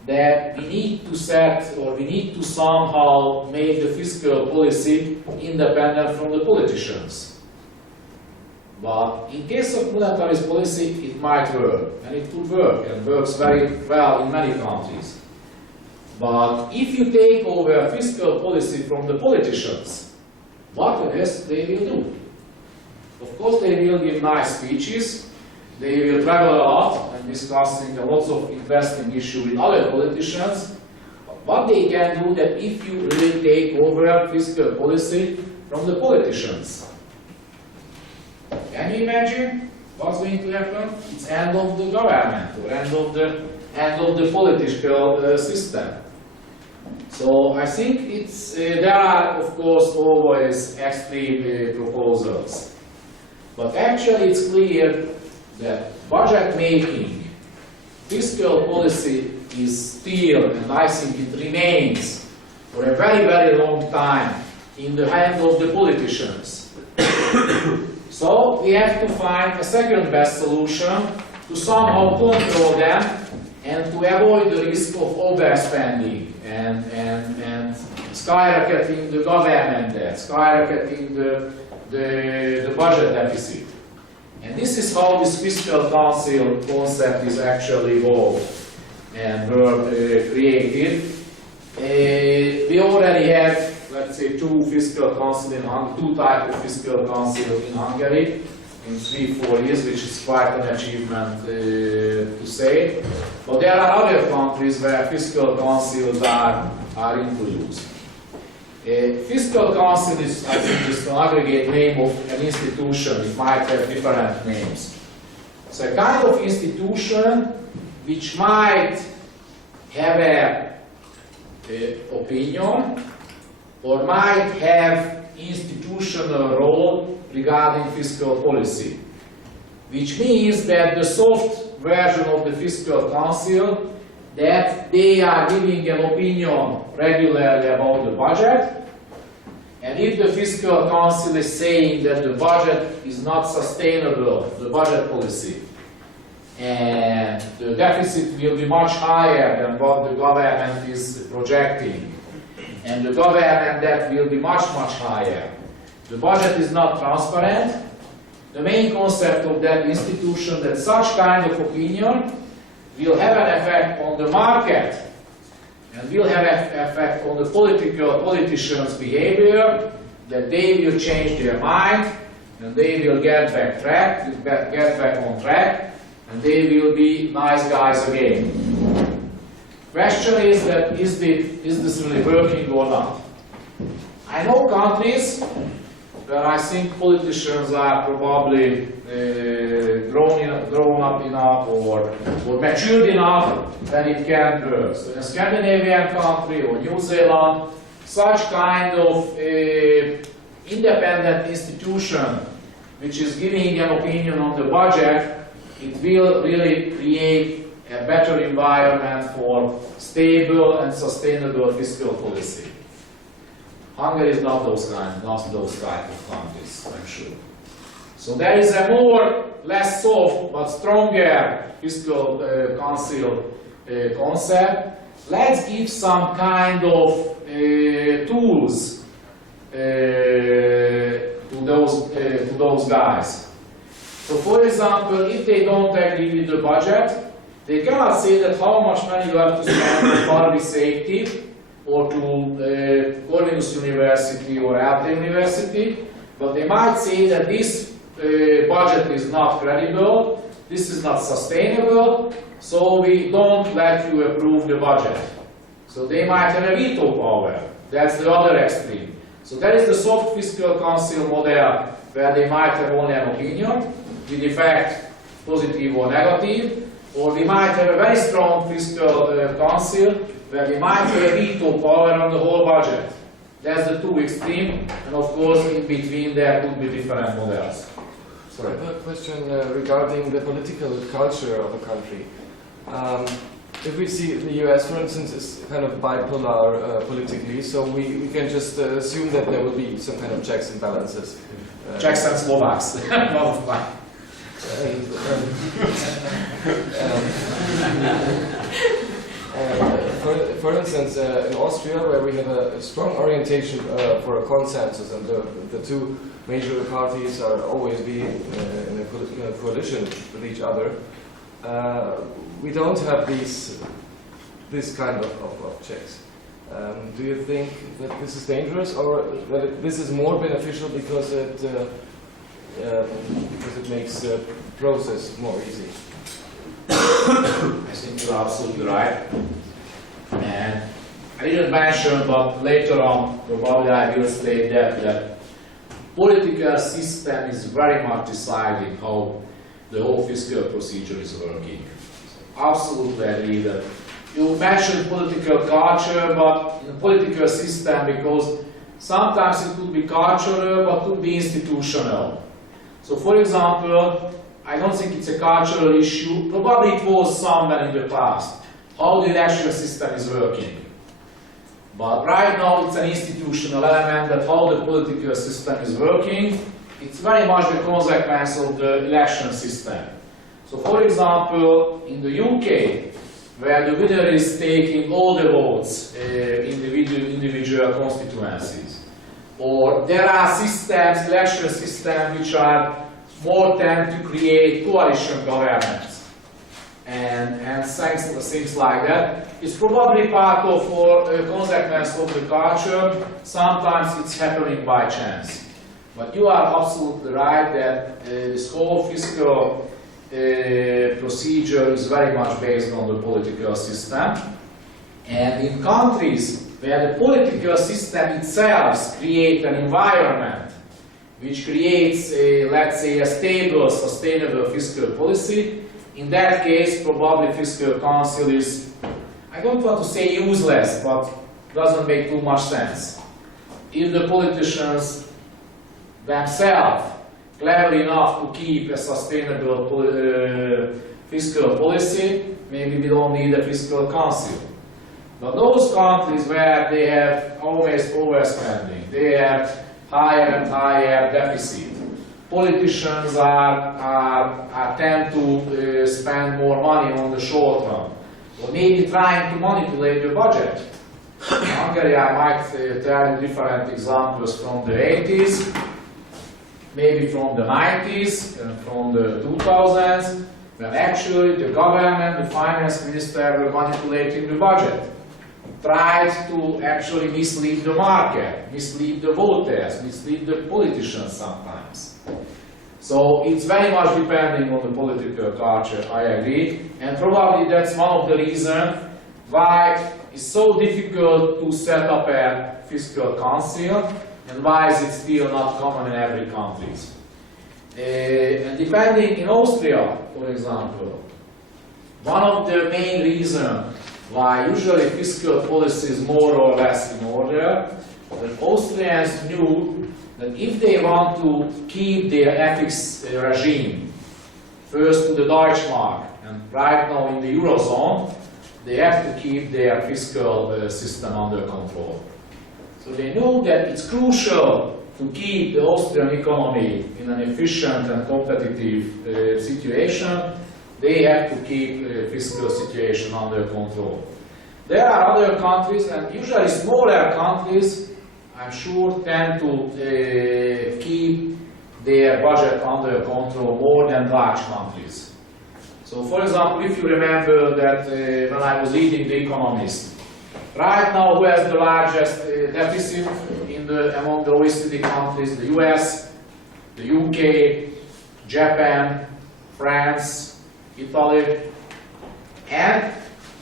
that we need to set, or we need to somehow make the fiscal policy independent from the politicians. But in case of monetary policy, it might work, and it could work, and works very well in many countries. But if you take over fiscal policy from the politicians, what on earth they will do? Of course, they will give nice speeches, they will travel a lot and discussing lots of interesting issues with other politicians. What they can do that if you really take over fiscal policy from the politicians? Can you imagine what's going to happen? It's end of the government, or end of the political system. So I think there are, of course, always extreme proposals. But actually it's clear that budget making, fiscal policy is still, and I think it remains for a very, very long time in the hands of the politicians. So we have to find a second best solution to somehow control them and to avoid the risk of overspending and skyrocketing the government debt, skyrocketing the budget deficit. And this is how this fiscal council concept is actually evolved and created. We already have, let's say, two types of fiscal council in Hungary in 3-4 years, which is quite an achievement to say. But there are other countries where fiscal councils are introduced. Fiscal council is, I think, just an aggregate name of an institution. It might have different names. So a kind of institution which might have an opinion or might have institutional role regarding fiscal policy, which means that the soft version of the fiscal council, that they are giving an opinion regularly about the budget, and if the fiscal council is saying that the budget is not sustainable, the budget policy, and the deficit will be much higher than what the government is projecting, and the government debt will be much, much higher. The budget is not transparent. The main concept of that institution, that such kind of opinion will have an effect on the market and will have an effect on the politicians' behavior, that they will change their mind and they will get back on track, and they will be nice guys again. Question is that is this really working or not? I know countries where I think politicians are probably grown up enough or matured enough that it can work. So in a Scandinavian country or New Zealand, such kind of independent institution which is giving an opinion on the budget, it will really create a better environment for stable and sustainable fiscal policy. Hungary is not those type of countries, I'm sure. So there is a less soft but stronger fiscal council concept. Let's give some kind of tools to those guys. So for example, if they don't agree with the budget, they cannot say that how much money you have to spend on public safety or to Corvinus University or Arte University, but they might say that this budget is not credible, this is not sustainable, so we don't let you approve the budget. So they might have a veto power. That's the other extreme. So that is the soft fiscal council model, where they might have only an opinion, with effect positive or negative, or we might have a very strong fiscal council, where we might have a veto power on the whole budget. That's the two extreme, and of course in between there could be different models. Sorry. I have a question regarding the political culture of a country. If we see the US, for instance, is kind of bipolar politically, so we can just assume that there will be some kind of checks and balances. Czechs and Slovaks. Not of mine. For instance, in Austria, where we have a strong orientation for a consensus, and the two major parties are always being in a coalition with each other, we don't have this kind of checks. Do you think that this is dangerous, or that this is more beneficial because it makes the process more easy? I think you're absolutely right. And I didn't mention, but later on, probably I will state that political system is very much deciding how the whole fiscal procedure is working. Absolutely agree that you mentioned political culture, but in a political system, because sometimes it could be cultural, but could be institutional. So for example, I don't think it's a cultural issue, probably it was somewhere in the past, how the election system is working. But right now it's an institutional element that how the political system is working, it's very much the consequence of the election system. So for example, in the UK, where the winner is taking all the votes in individual constituencies, or there are systems, election systems, which are more tend to create coalition governments and things like that. It's probably part of or a consequence of the culture. Sometimes it's happening by chance. But you are absolutely right that this whole fiscal procedure is very much based on the political system. And in countries where the political system itself creates an environment which creates, let's say, a stable, sustainable fiscal policy, in that case, probably fiscal council is, I don't want to say useless, but doesn't make too much sense. If the politicians themselves clever enough to keep a sustainable fiscal policy, maybe we don't need a fiscal council. But those countries where they have always overspending, they have higher and higher deficit, politicians tend to spend more money on the short run, or maybe trying to manipulate the budget. In Hungary, I might tell you different examples from the 80s, maybe from the 90s, and from the 2000s, when actually the government, the finance minister were manipulating the budget, tried to actually mislead the market, mislead the voters, mislead the politicians sometimes. So it's very much depending on the political culture, I agree, and probably that's one of the reasons why it's so difficult to set up a fiscal council, and why is it still not common in every country. And depending in Austria, for example, one of the main reasons why usually fiscal policy is more or less in order, that Austrians knew that if they want to keep their FX regime, first to the Deutschmark, and right now in the Eurozone, they have to keep their fiscal system under control. So they knew that it's crucial to keep the Austrian economy in an efficient and competitive situation. They have to keep the fiscal situation under control. There are other countries, and usually smaller countries, I'm sure, tend to keep their budget under control more than large countries. So, for example, if you remember that when I was leading The Economist, right now who has the largest deficit among the OECD countries? The US, the UK, Japan, France, Italy, and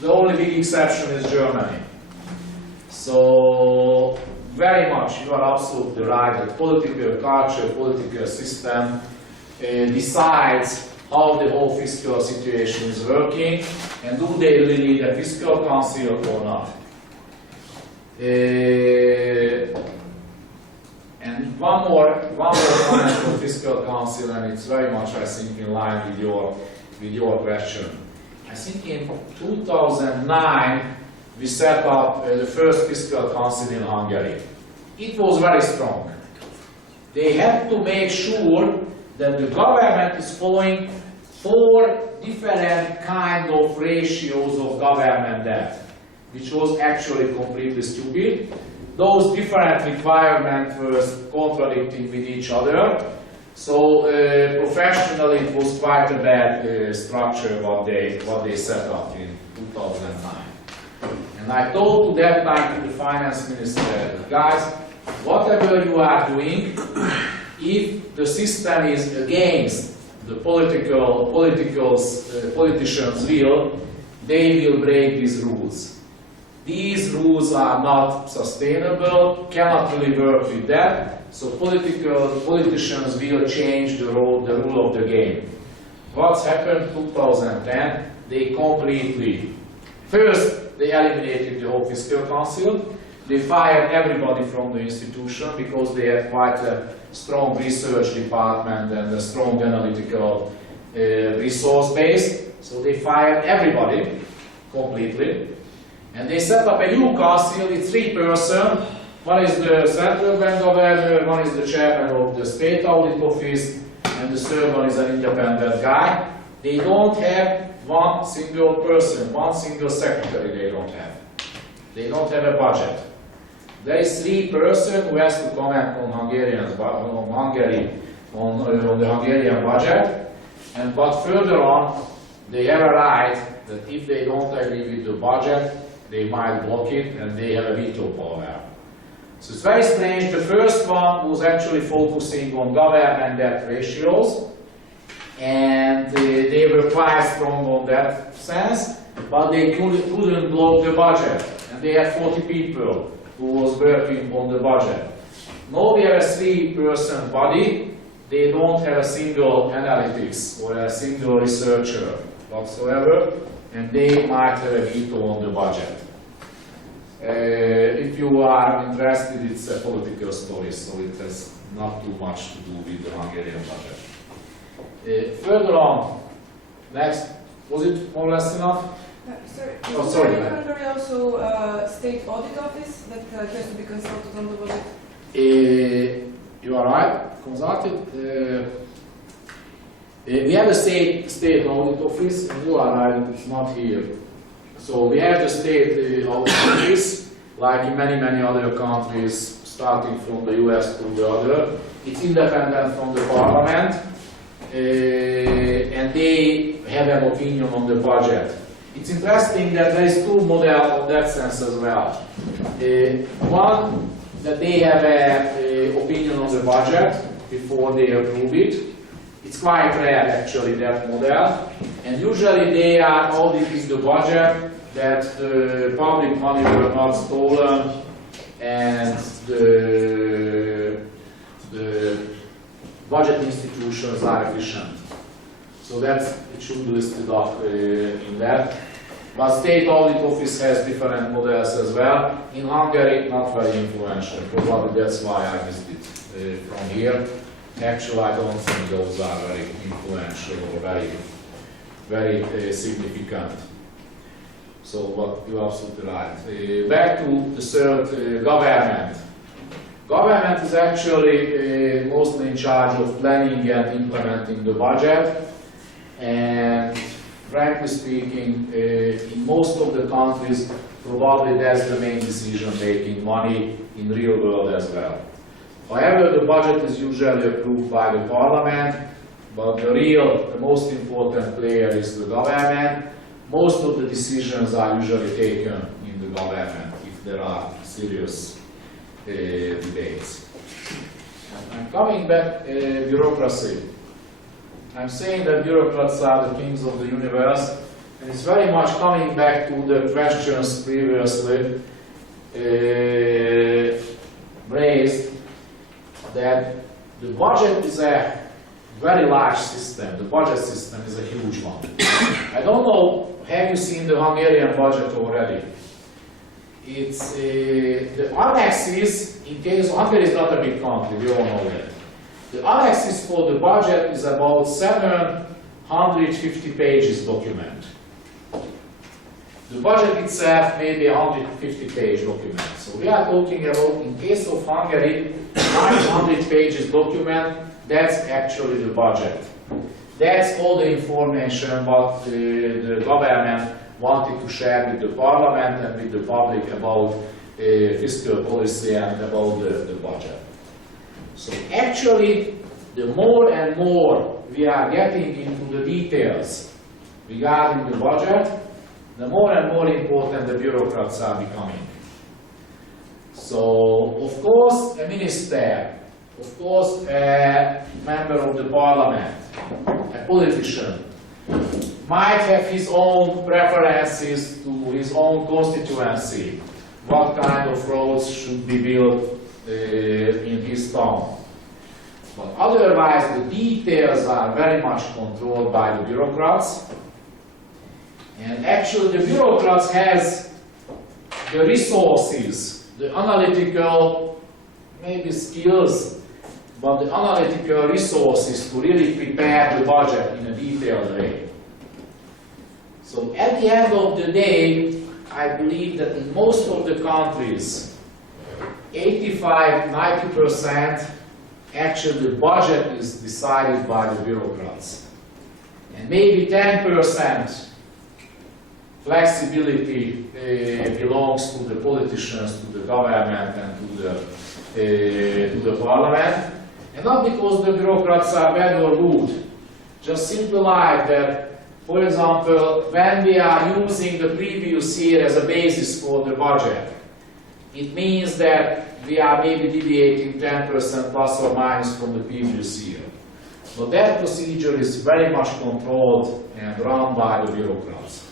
the only big exception is Germany. So, very much, you are absolutely right, that political culture, political system decides how the whole fiscal situation is working, and do they really need a fiscal council or not. And one more comment on fiscal council, and it's very much, I think, in line with your question. I think in 2009 we set up the first fiscal council in Hungary. It was very strong. They had to make sure that the government is following 4 different kind of ratios of government debt, which was actually completely stupid. Those different requirements were contradicting with each other. So professionally, it was quite a bad structure what they set up in 2009. And I told to that time to the finance minister, guys, whatever you are doing, if the system is against the politicians' will, they will break these rules. These rules are not sustainable, cannot really work with that, so politicians will change the rule of the game. What's happened in 2010? They completely, first they eliminated the whole fiscal council, they fired everybody from the institution because they had quite a strong research department and a strong analytical resource base, so they fired everybody completely. And they set up a new council with 3 persons. One is the central bank governor, one is the chairman of the state audit office, and the third one is an independent guy. They don't have one single person, one single secretary they don't have. They don't have a budget. There is 3 persons who has to comment on on the Hungarian budget, but further on, they have a right that if they don't agree with the budget, they might block it, and they have a veto power. So it's very strange. The first one was actually focusing on government debt ratios, and they were quite strong on that sense, but they couldn't block the budget. And they had 40 people who was working on the budget. Now we have a 3-person body. They don't have a single analytics or a single researcher whatsoever, and they might have a veto on the budget. If you are interested, it's a political story, so it has not too much to do with the Hungarian budget. Further on, next, was it more or less enough? Sorry, sorry. In Hungary also state audit office that has to be consulted on the budget? You are right, consulted. We have a state audit office, and you are right, it's not here. So we have the state audit office, like in many other countries, starting from the US to the other. It's independent from the parliament, and they have an opinion on the budget. It's interesting that there is 2 models in that sense as well. One, that they have an opinion on the budget before they approve it. It's quite rare actually, that model. And usually they are auditing the budget, that the public money were not stolen and the budget institutions are efficient. So it should be listed up in that. But state audit office has different models as well. In Hungary, not very influential. Probably that's why I missed it from here. Actually, I don't think those are very influential or very significant. So, but you're absolutely right. Back to the third, government. Government is actually mostly in charge of planning and implementing the budget. And frankly speaking, in most of the countries, probably that's the main decision-making, money in real world as well. However, the budget is usually approved by the parliament, but the most important player is the government. Most of the decisions are usually taken in the government if there are serious debates. And coming back, bureaucracy. I'm saying that bureaucrats are the kings of the universe, and it's very much coming back to the questions previously raised, that the budget is a very large system. The budget system is a huge one. I don't know, have you seen the Hungarian budget already? it's the annexes, in case Hungary is not a big country, we all know that. The annexes for the budget is about 750 pages document. The budget itself may be a 150-page document. So we are talking about, in case of Hungary, 900 pages document, that's actually the budget. That's all the information what the government wanted to share with the parliament and with the public about fiscal policy and about the budget. So actually, the more and more we are getting into the details regarding the budget, the more and more important the bureaucrats are becoming. So, of course, a minister, of course, a member of the parliament, a politician, might have his own preferences to his own constituency, what kind of roads should be built in his town. But otherwise, the details are very much controlled by the bureaucrats. And actually, the bureaucrats has the resources, the analytical, maybe skills, but the analytical resources to really prepare the budget in a detailed way. So at the end of the day, I believe that in most of the countries, 85–90%, actually the budget is decided by the bureaucrats. And maybe 10% flexibility belongs to the politicians, to the government, and to the parliament. And not because the bureaucrats are bad or good, just simply like that, for example, when we are using the previous year as a basis for the budget, it means that we are maybe deviating 10% plus or minus from the previous year. But that procedure is very much controlled and run by the bureaucrats.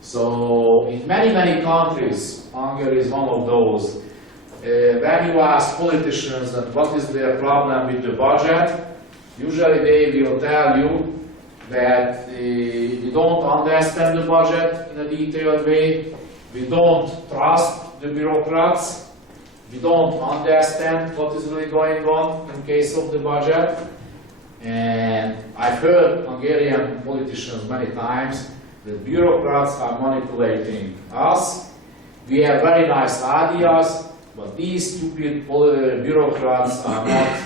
So in many countries, Hungary is one of those, when you ask politicians that what is their problem with the budget, usually they will tell you that we don't understand the budget in a detailed way, we don't trust the bureaucrats, we don't understand what is really going on in case of the budget. And I've heard Hungarian politicians many times that bureaucrats are manipulating us. We have very nice ideas, but these stupid bureaucrats are not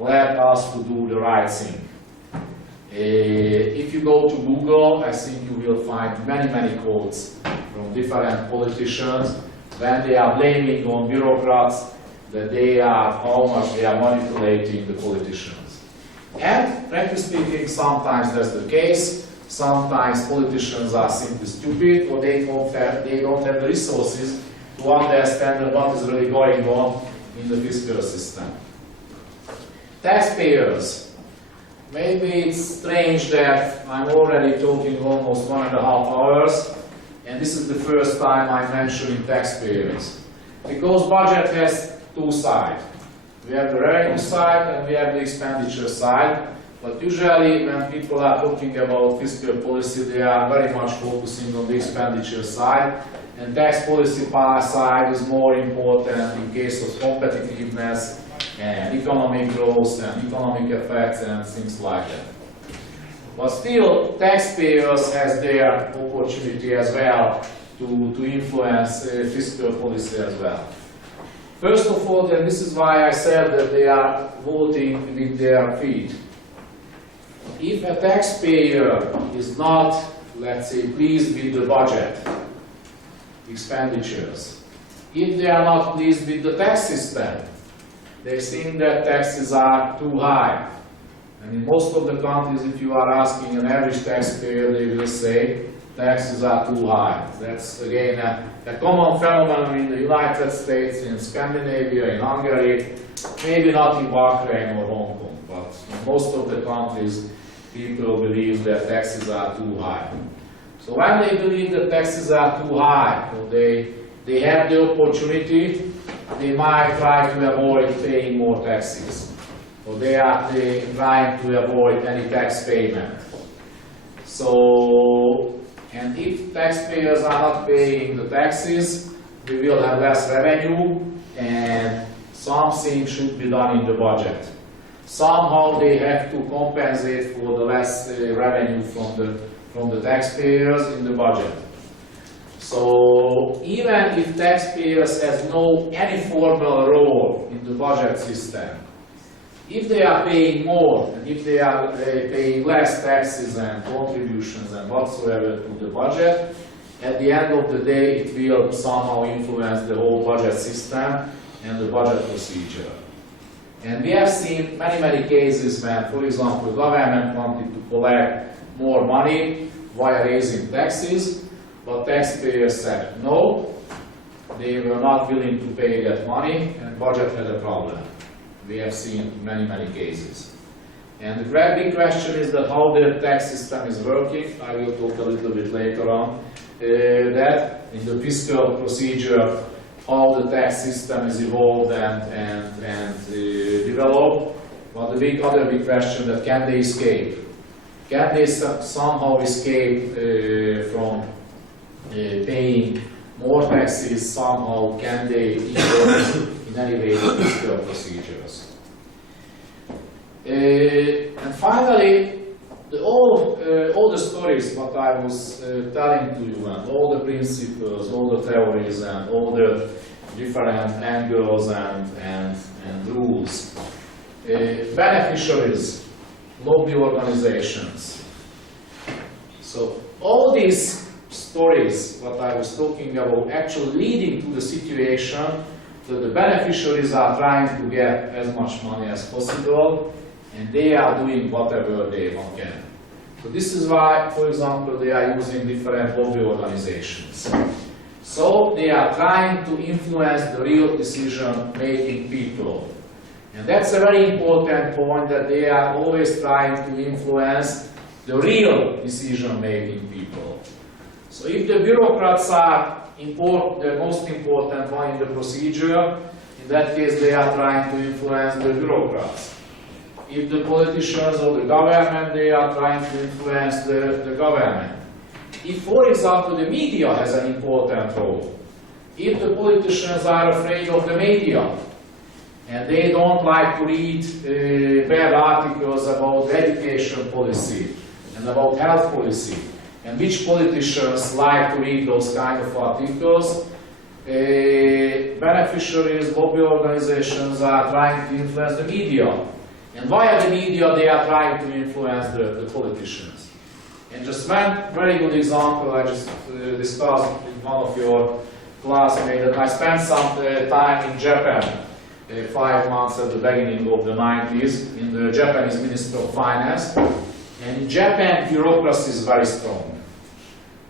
let us to do the right thing. If you go to Google, I think you will find many quotes from different politicians when they are blaming on bureaucrats that how much they are manipulating the politicians. And frankly speaking, sometimes that's the case. Sometimes politicians are simply stupid, or they don't have the resources to understand what is really going on in the fiscal system. Taxpayers. Maybe it's strange that I'm already talking almost 1.5 hours, and this is the first time I'm mentioning taxpayers. Because budget has two sides. We have the revenue side and we have the expenditure side. But usually when people are talking about fiscal policy, they are very much focusing on the expenditure side. And tax policy side is more important in case of competitiveness and economic growth and economic effects and things like that. But still, taxpayers has their opportunity as well to influence fiscal policy as well. First of all, and this is why I said that they are voting with their feet. If a taxpayer is not, let's say, pleased with the budget, expenditures, if they are not pleased with the tax system, they think that taxes are too high. And in most of the countries, if you are asking an average taxpayer, they will say taxes are too high. That's again a common phenomenon in the United States, in Scandinavia, in Hungary, maybe not in Bahrain or Hong Kong, but in most of the countries, people believe that taxes are too high. So when they believe that taxes are too high, so they have the opportunity, they might try to avoid paying more taxes. Or they are trying to avoid any tax payment. So, and if taxpayers are not paying the taxes, we will have less revenue and something should be done in the budget. Somehow they have to compensate for the less revenue from the taxpayers in the budget. So even if taxpayers has no any formal role in the budget system, if they are paying more and if they are paying less taxes and contributions and whatsoever to the budget, at the end of the day it will somehow influence the whole budget system and the budget procedure. And we have seen many cases when, for example, the government wanted to collect more money via raising taxes, but taxpayers said no, they were not willing to pay that money, and budget had a problem. We have seen many cases. And the big question is that how the tax system is working. I will talk a little bit later on that in the fiscal procedure, how the tax system is evolved and developed. But the other big question that can they escape? Can they somehow escape from paying more taxes? Somehow can they influence in any way the fiscal procedures? And finally, all the stories what I was telling to you, and all the principles, all the theories, and all the different angles and rules, beneficiaries, lobby organizations. So all these stories what I was talking about actually leading to the situation that the beneficiaries are trying to get as much money as possible, and they are doing whatever they can. So this is why, for example, they are using different lobby organizations. So they are trying to influence the real decision-making people. And that's a very important point, that they are always trying to influence the real decision-making people. So if the bureaucrats are the most important one in the procedure, in that case they are trying to influence the bureaucrats. If the politicians or the government, they are trying to influence the government. If, for example, the media has an important role, if the politicians are afraid of the media, and they don't like to read bad articles about education policy and about health policy, and which politicians like to read those kind of articles, beneficiaries, lobby organizations are trying to influence the media. And via the media, they are trying to influence the politicians. And just one very good example, I just discussed with one of your classmates. I spent some time in Japan, 5 months at the beginning of the 90s, in the Japanese Ministry of Finance. And in Japan, bureaucracy is very strong.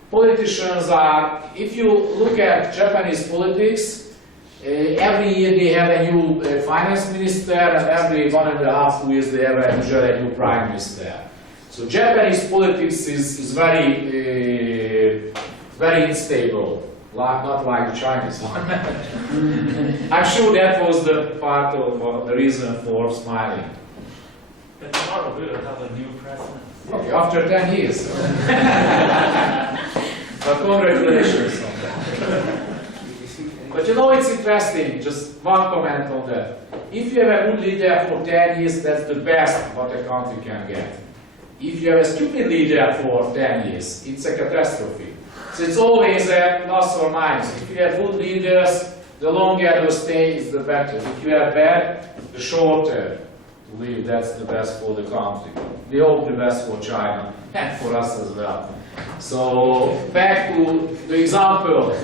Politicians are, if you look at Japanese politics, every year they have a new finance minister, and every 1.5 years they have usually a new prime minister. So Japanese politics is very unstable, not like the Chinese one. I'm sure that was the part of the reason for smiling. But tomorrow we will have a new president. Okay, after 10 years. But congratulations on that. But you know, it's interesting, just one comment on that. If you have a good leader for 10 years, that's the best what a country can get. If you have a stupid leader for 10 years, it's a catastrophe. So it's always a plus or minus. If you have good leaders, the longer they stay is the better. If you have bad, the shorter to live, that's the best for the country. We hope the best for China and for us as well. So back to the example.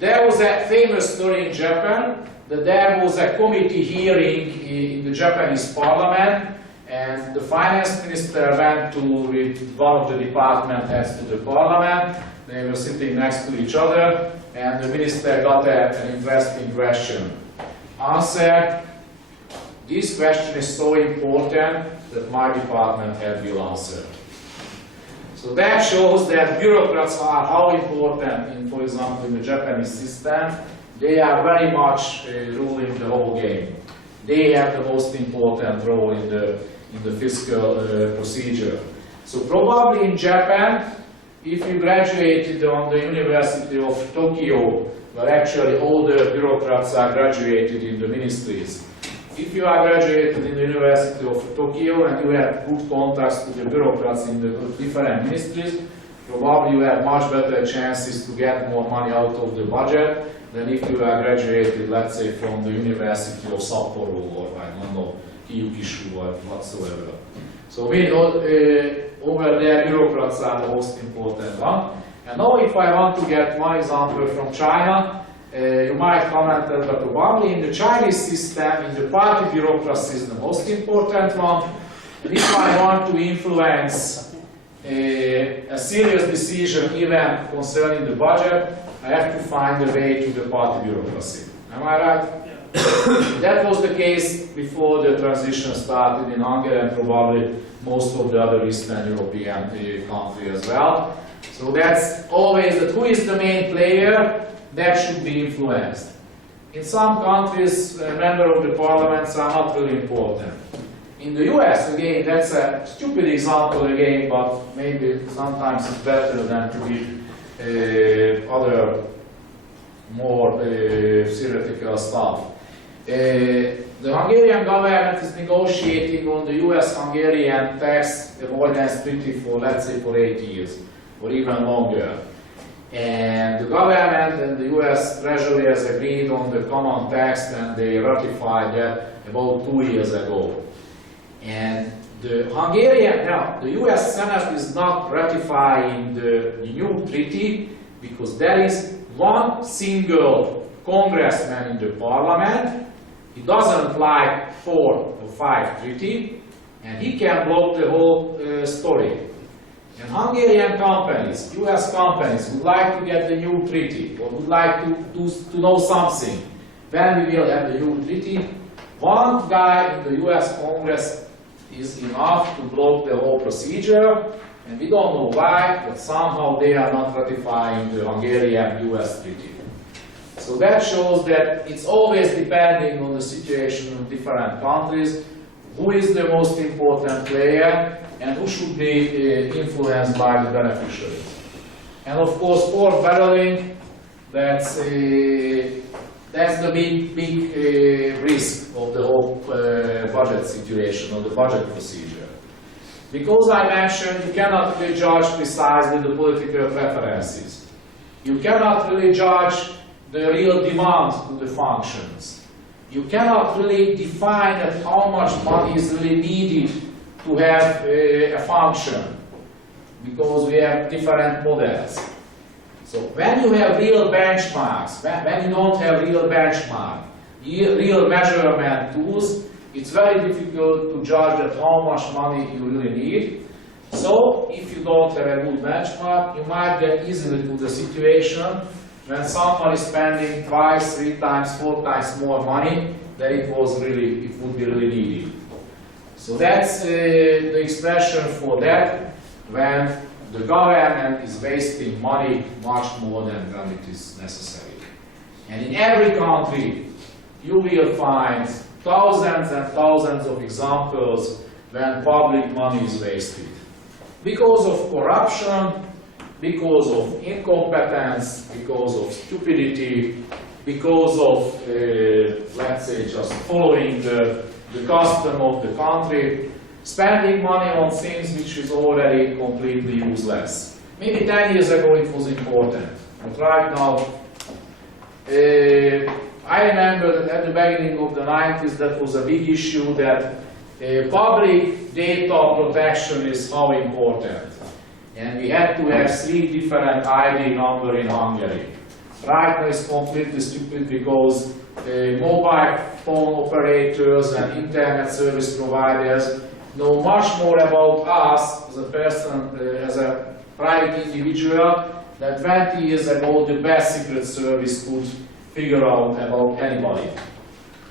There was a famous story in Japan that there was a committee hearing in the Japanese parliament, and the finance minister went with one of the department heads to the parliament. They were sitting next to each other, and the minister got an interesting question. Answer: this question is so important that my department head will answer. So that shows that bureaucrats are how important, in, for example, in the Japanese system. They are very much ruling the whole game. They have the most important role in the fiscal procedure. So probably in Japan, if you graduated on the University of Tokyo where actually all the bureaucrats are graduated in the ministries. If you are graduated in the University of Tokyo and you have good contacts with the bureaucrats in the different ministries, probably you have much better chances to get more money out of the budget than if you are graduated, let's say, from the University of Sapporo or, I don't know, Kyushu or whatsoever. So we know over there bureaucrats are the most important one. And now if I want to get one example from China, you might comment that probably in the Chinese system, in the party bureaucracy is the most important one. And if I want to influence a serious decision even concerning the budget, I have to find a way to the party bureaucracy. Am I right? That was the case before the transition started in Hungary and probably most of the other Eastern European countries as well. So that's always that who is the main player that should be influenced. In some countries, members of the parliaments are not really important. In the US, again, that's a stupid example again, but maybe sometimes it's better than to give other more theoretical stuff. The Hungarian government is negotiating on the US-Hungarian tax avoidance treaty for, let's say, for 8 years, or even longer. And the government and the US Treasury has agreed on the common text and they ratified that about 2 years ago. And the US Senate is not ratifying the new treaty because there is one single congressman in the parliament. He doesn't like 4 or 5 treaty and he can block the whole story. And Hungarian companies, US companies, would like to get the new treaty or would like to know something. When we will have the new treaty, one guy in the US Congress is enough to block the whole procedure, and we don't know why, but somehow they are not ratifying the Hungarian-US treaty. So that shows that it's always depending on the situation in different countries, who is the most important player, and who should be influenced by the beneficiaries. And of course, pork barreling, that's the big risk of the whole budget situation, or the budget procedure. Because I mentioned you cannot really judge precisely the political preferences. You cannot really judge the real demand to the functions. You cannot really define how much money is really needed to have a function, because we have different models. So when you have real benchmarks, when you don't have real benchmark, real measurement tools, it's very difficult to judge that how much money you really need. So if you don't have a good benchmark, you might get easily to the situation when someone is spending twice, 3 times, 4 times more money than it would be really needed. So that's the expression for that, when the government is wasting money much more than it is necessary. And in every country, you will find thousands and thousands of examples when public money is wasted. Because of corruption, because of incompetence, because of stupidity, because of, let's say, just following the custom of the country, spending money on things which is already completely useless. Maybe 10 years ago it was important, but right now, I remember that at the beginning of the 90s that was a big issue, that public data protection is how important. And we had to have 3 different ID numbers in Hungary. Right now it's completely stupid because mobile phone operators and internet service providers know much more about us as a person, as a private individual, than 20 years ago the best secret service could figure out about anybody.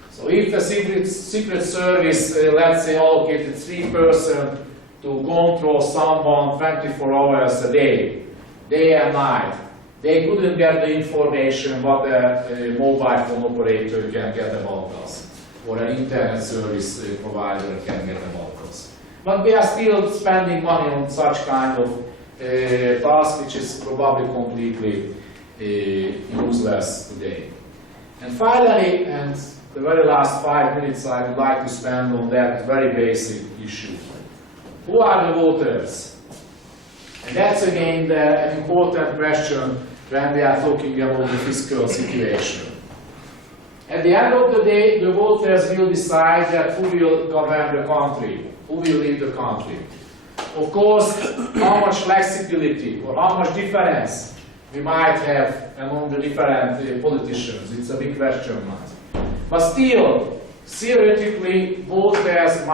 So if the secret service, let's say, allocated 3% to control someone 24 hours a day and night, they couldn't get the information what a mobile phone operator can get about us, or an internet service provider can get about us. But we are still spending money on such kind of task, which is probably completely useless today. And finally, and the very last 5 minutes I would like to spend on that very basic issue. Who are the voters? And that's again an important question when we are talking about the fiscal situation. At the end of the day, the voters will decide that who will govern the country, who will lead the country. Of course, how much flexibility or how much difference we might have among the different politicians, it's a big question mark. But still, theoretically, voters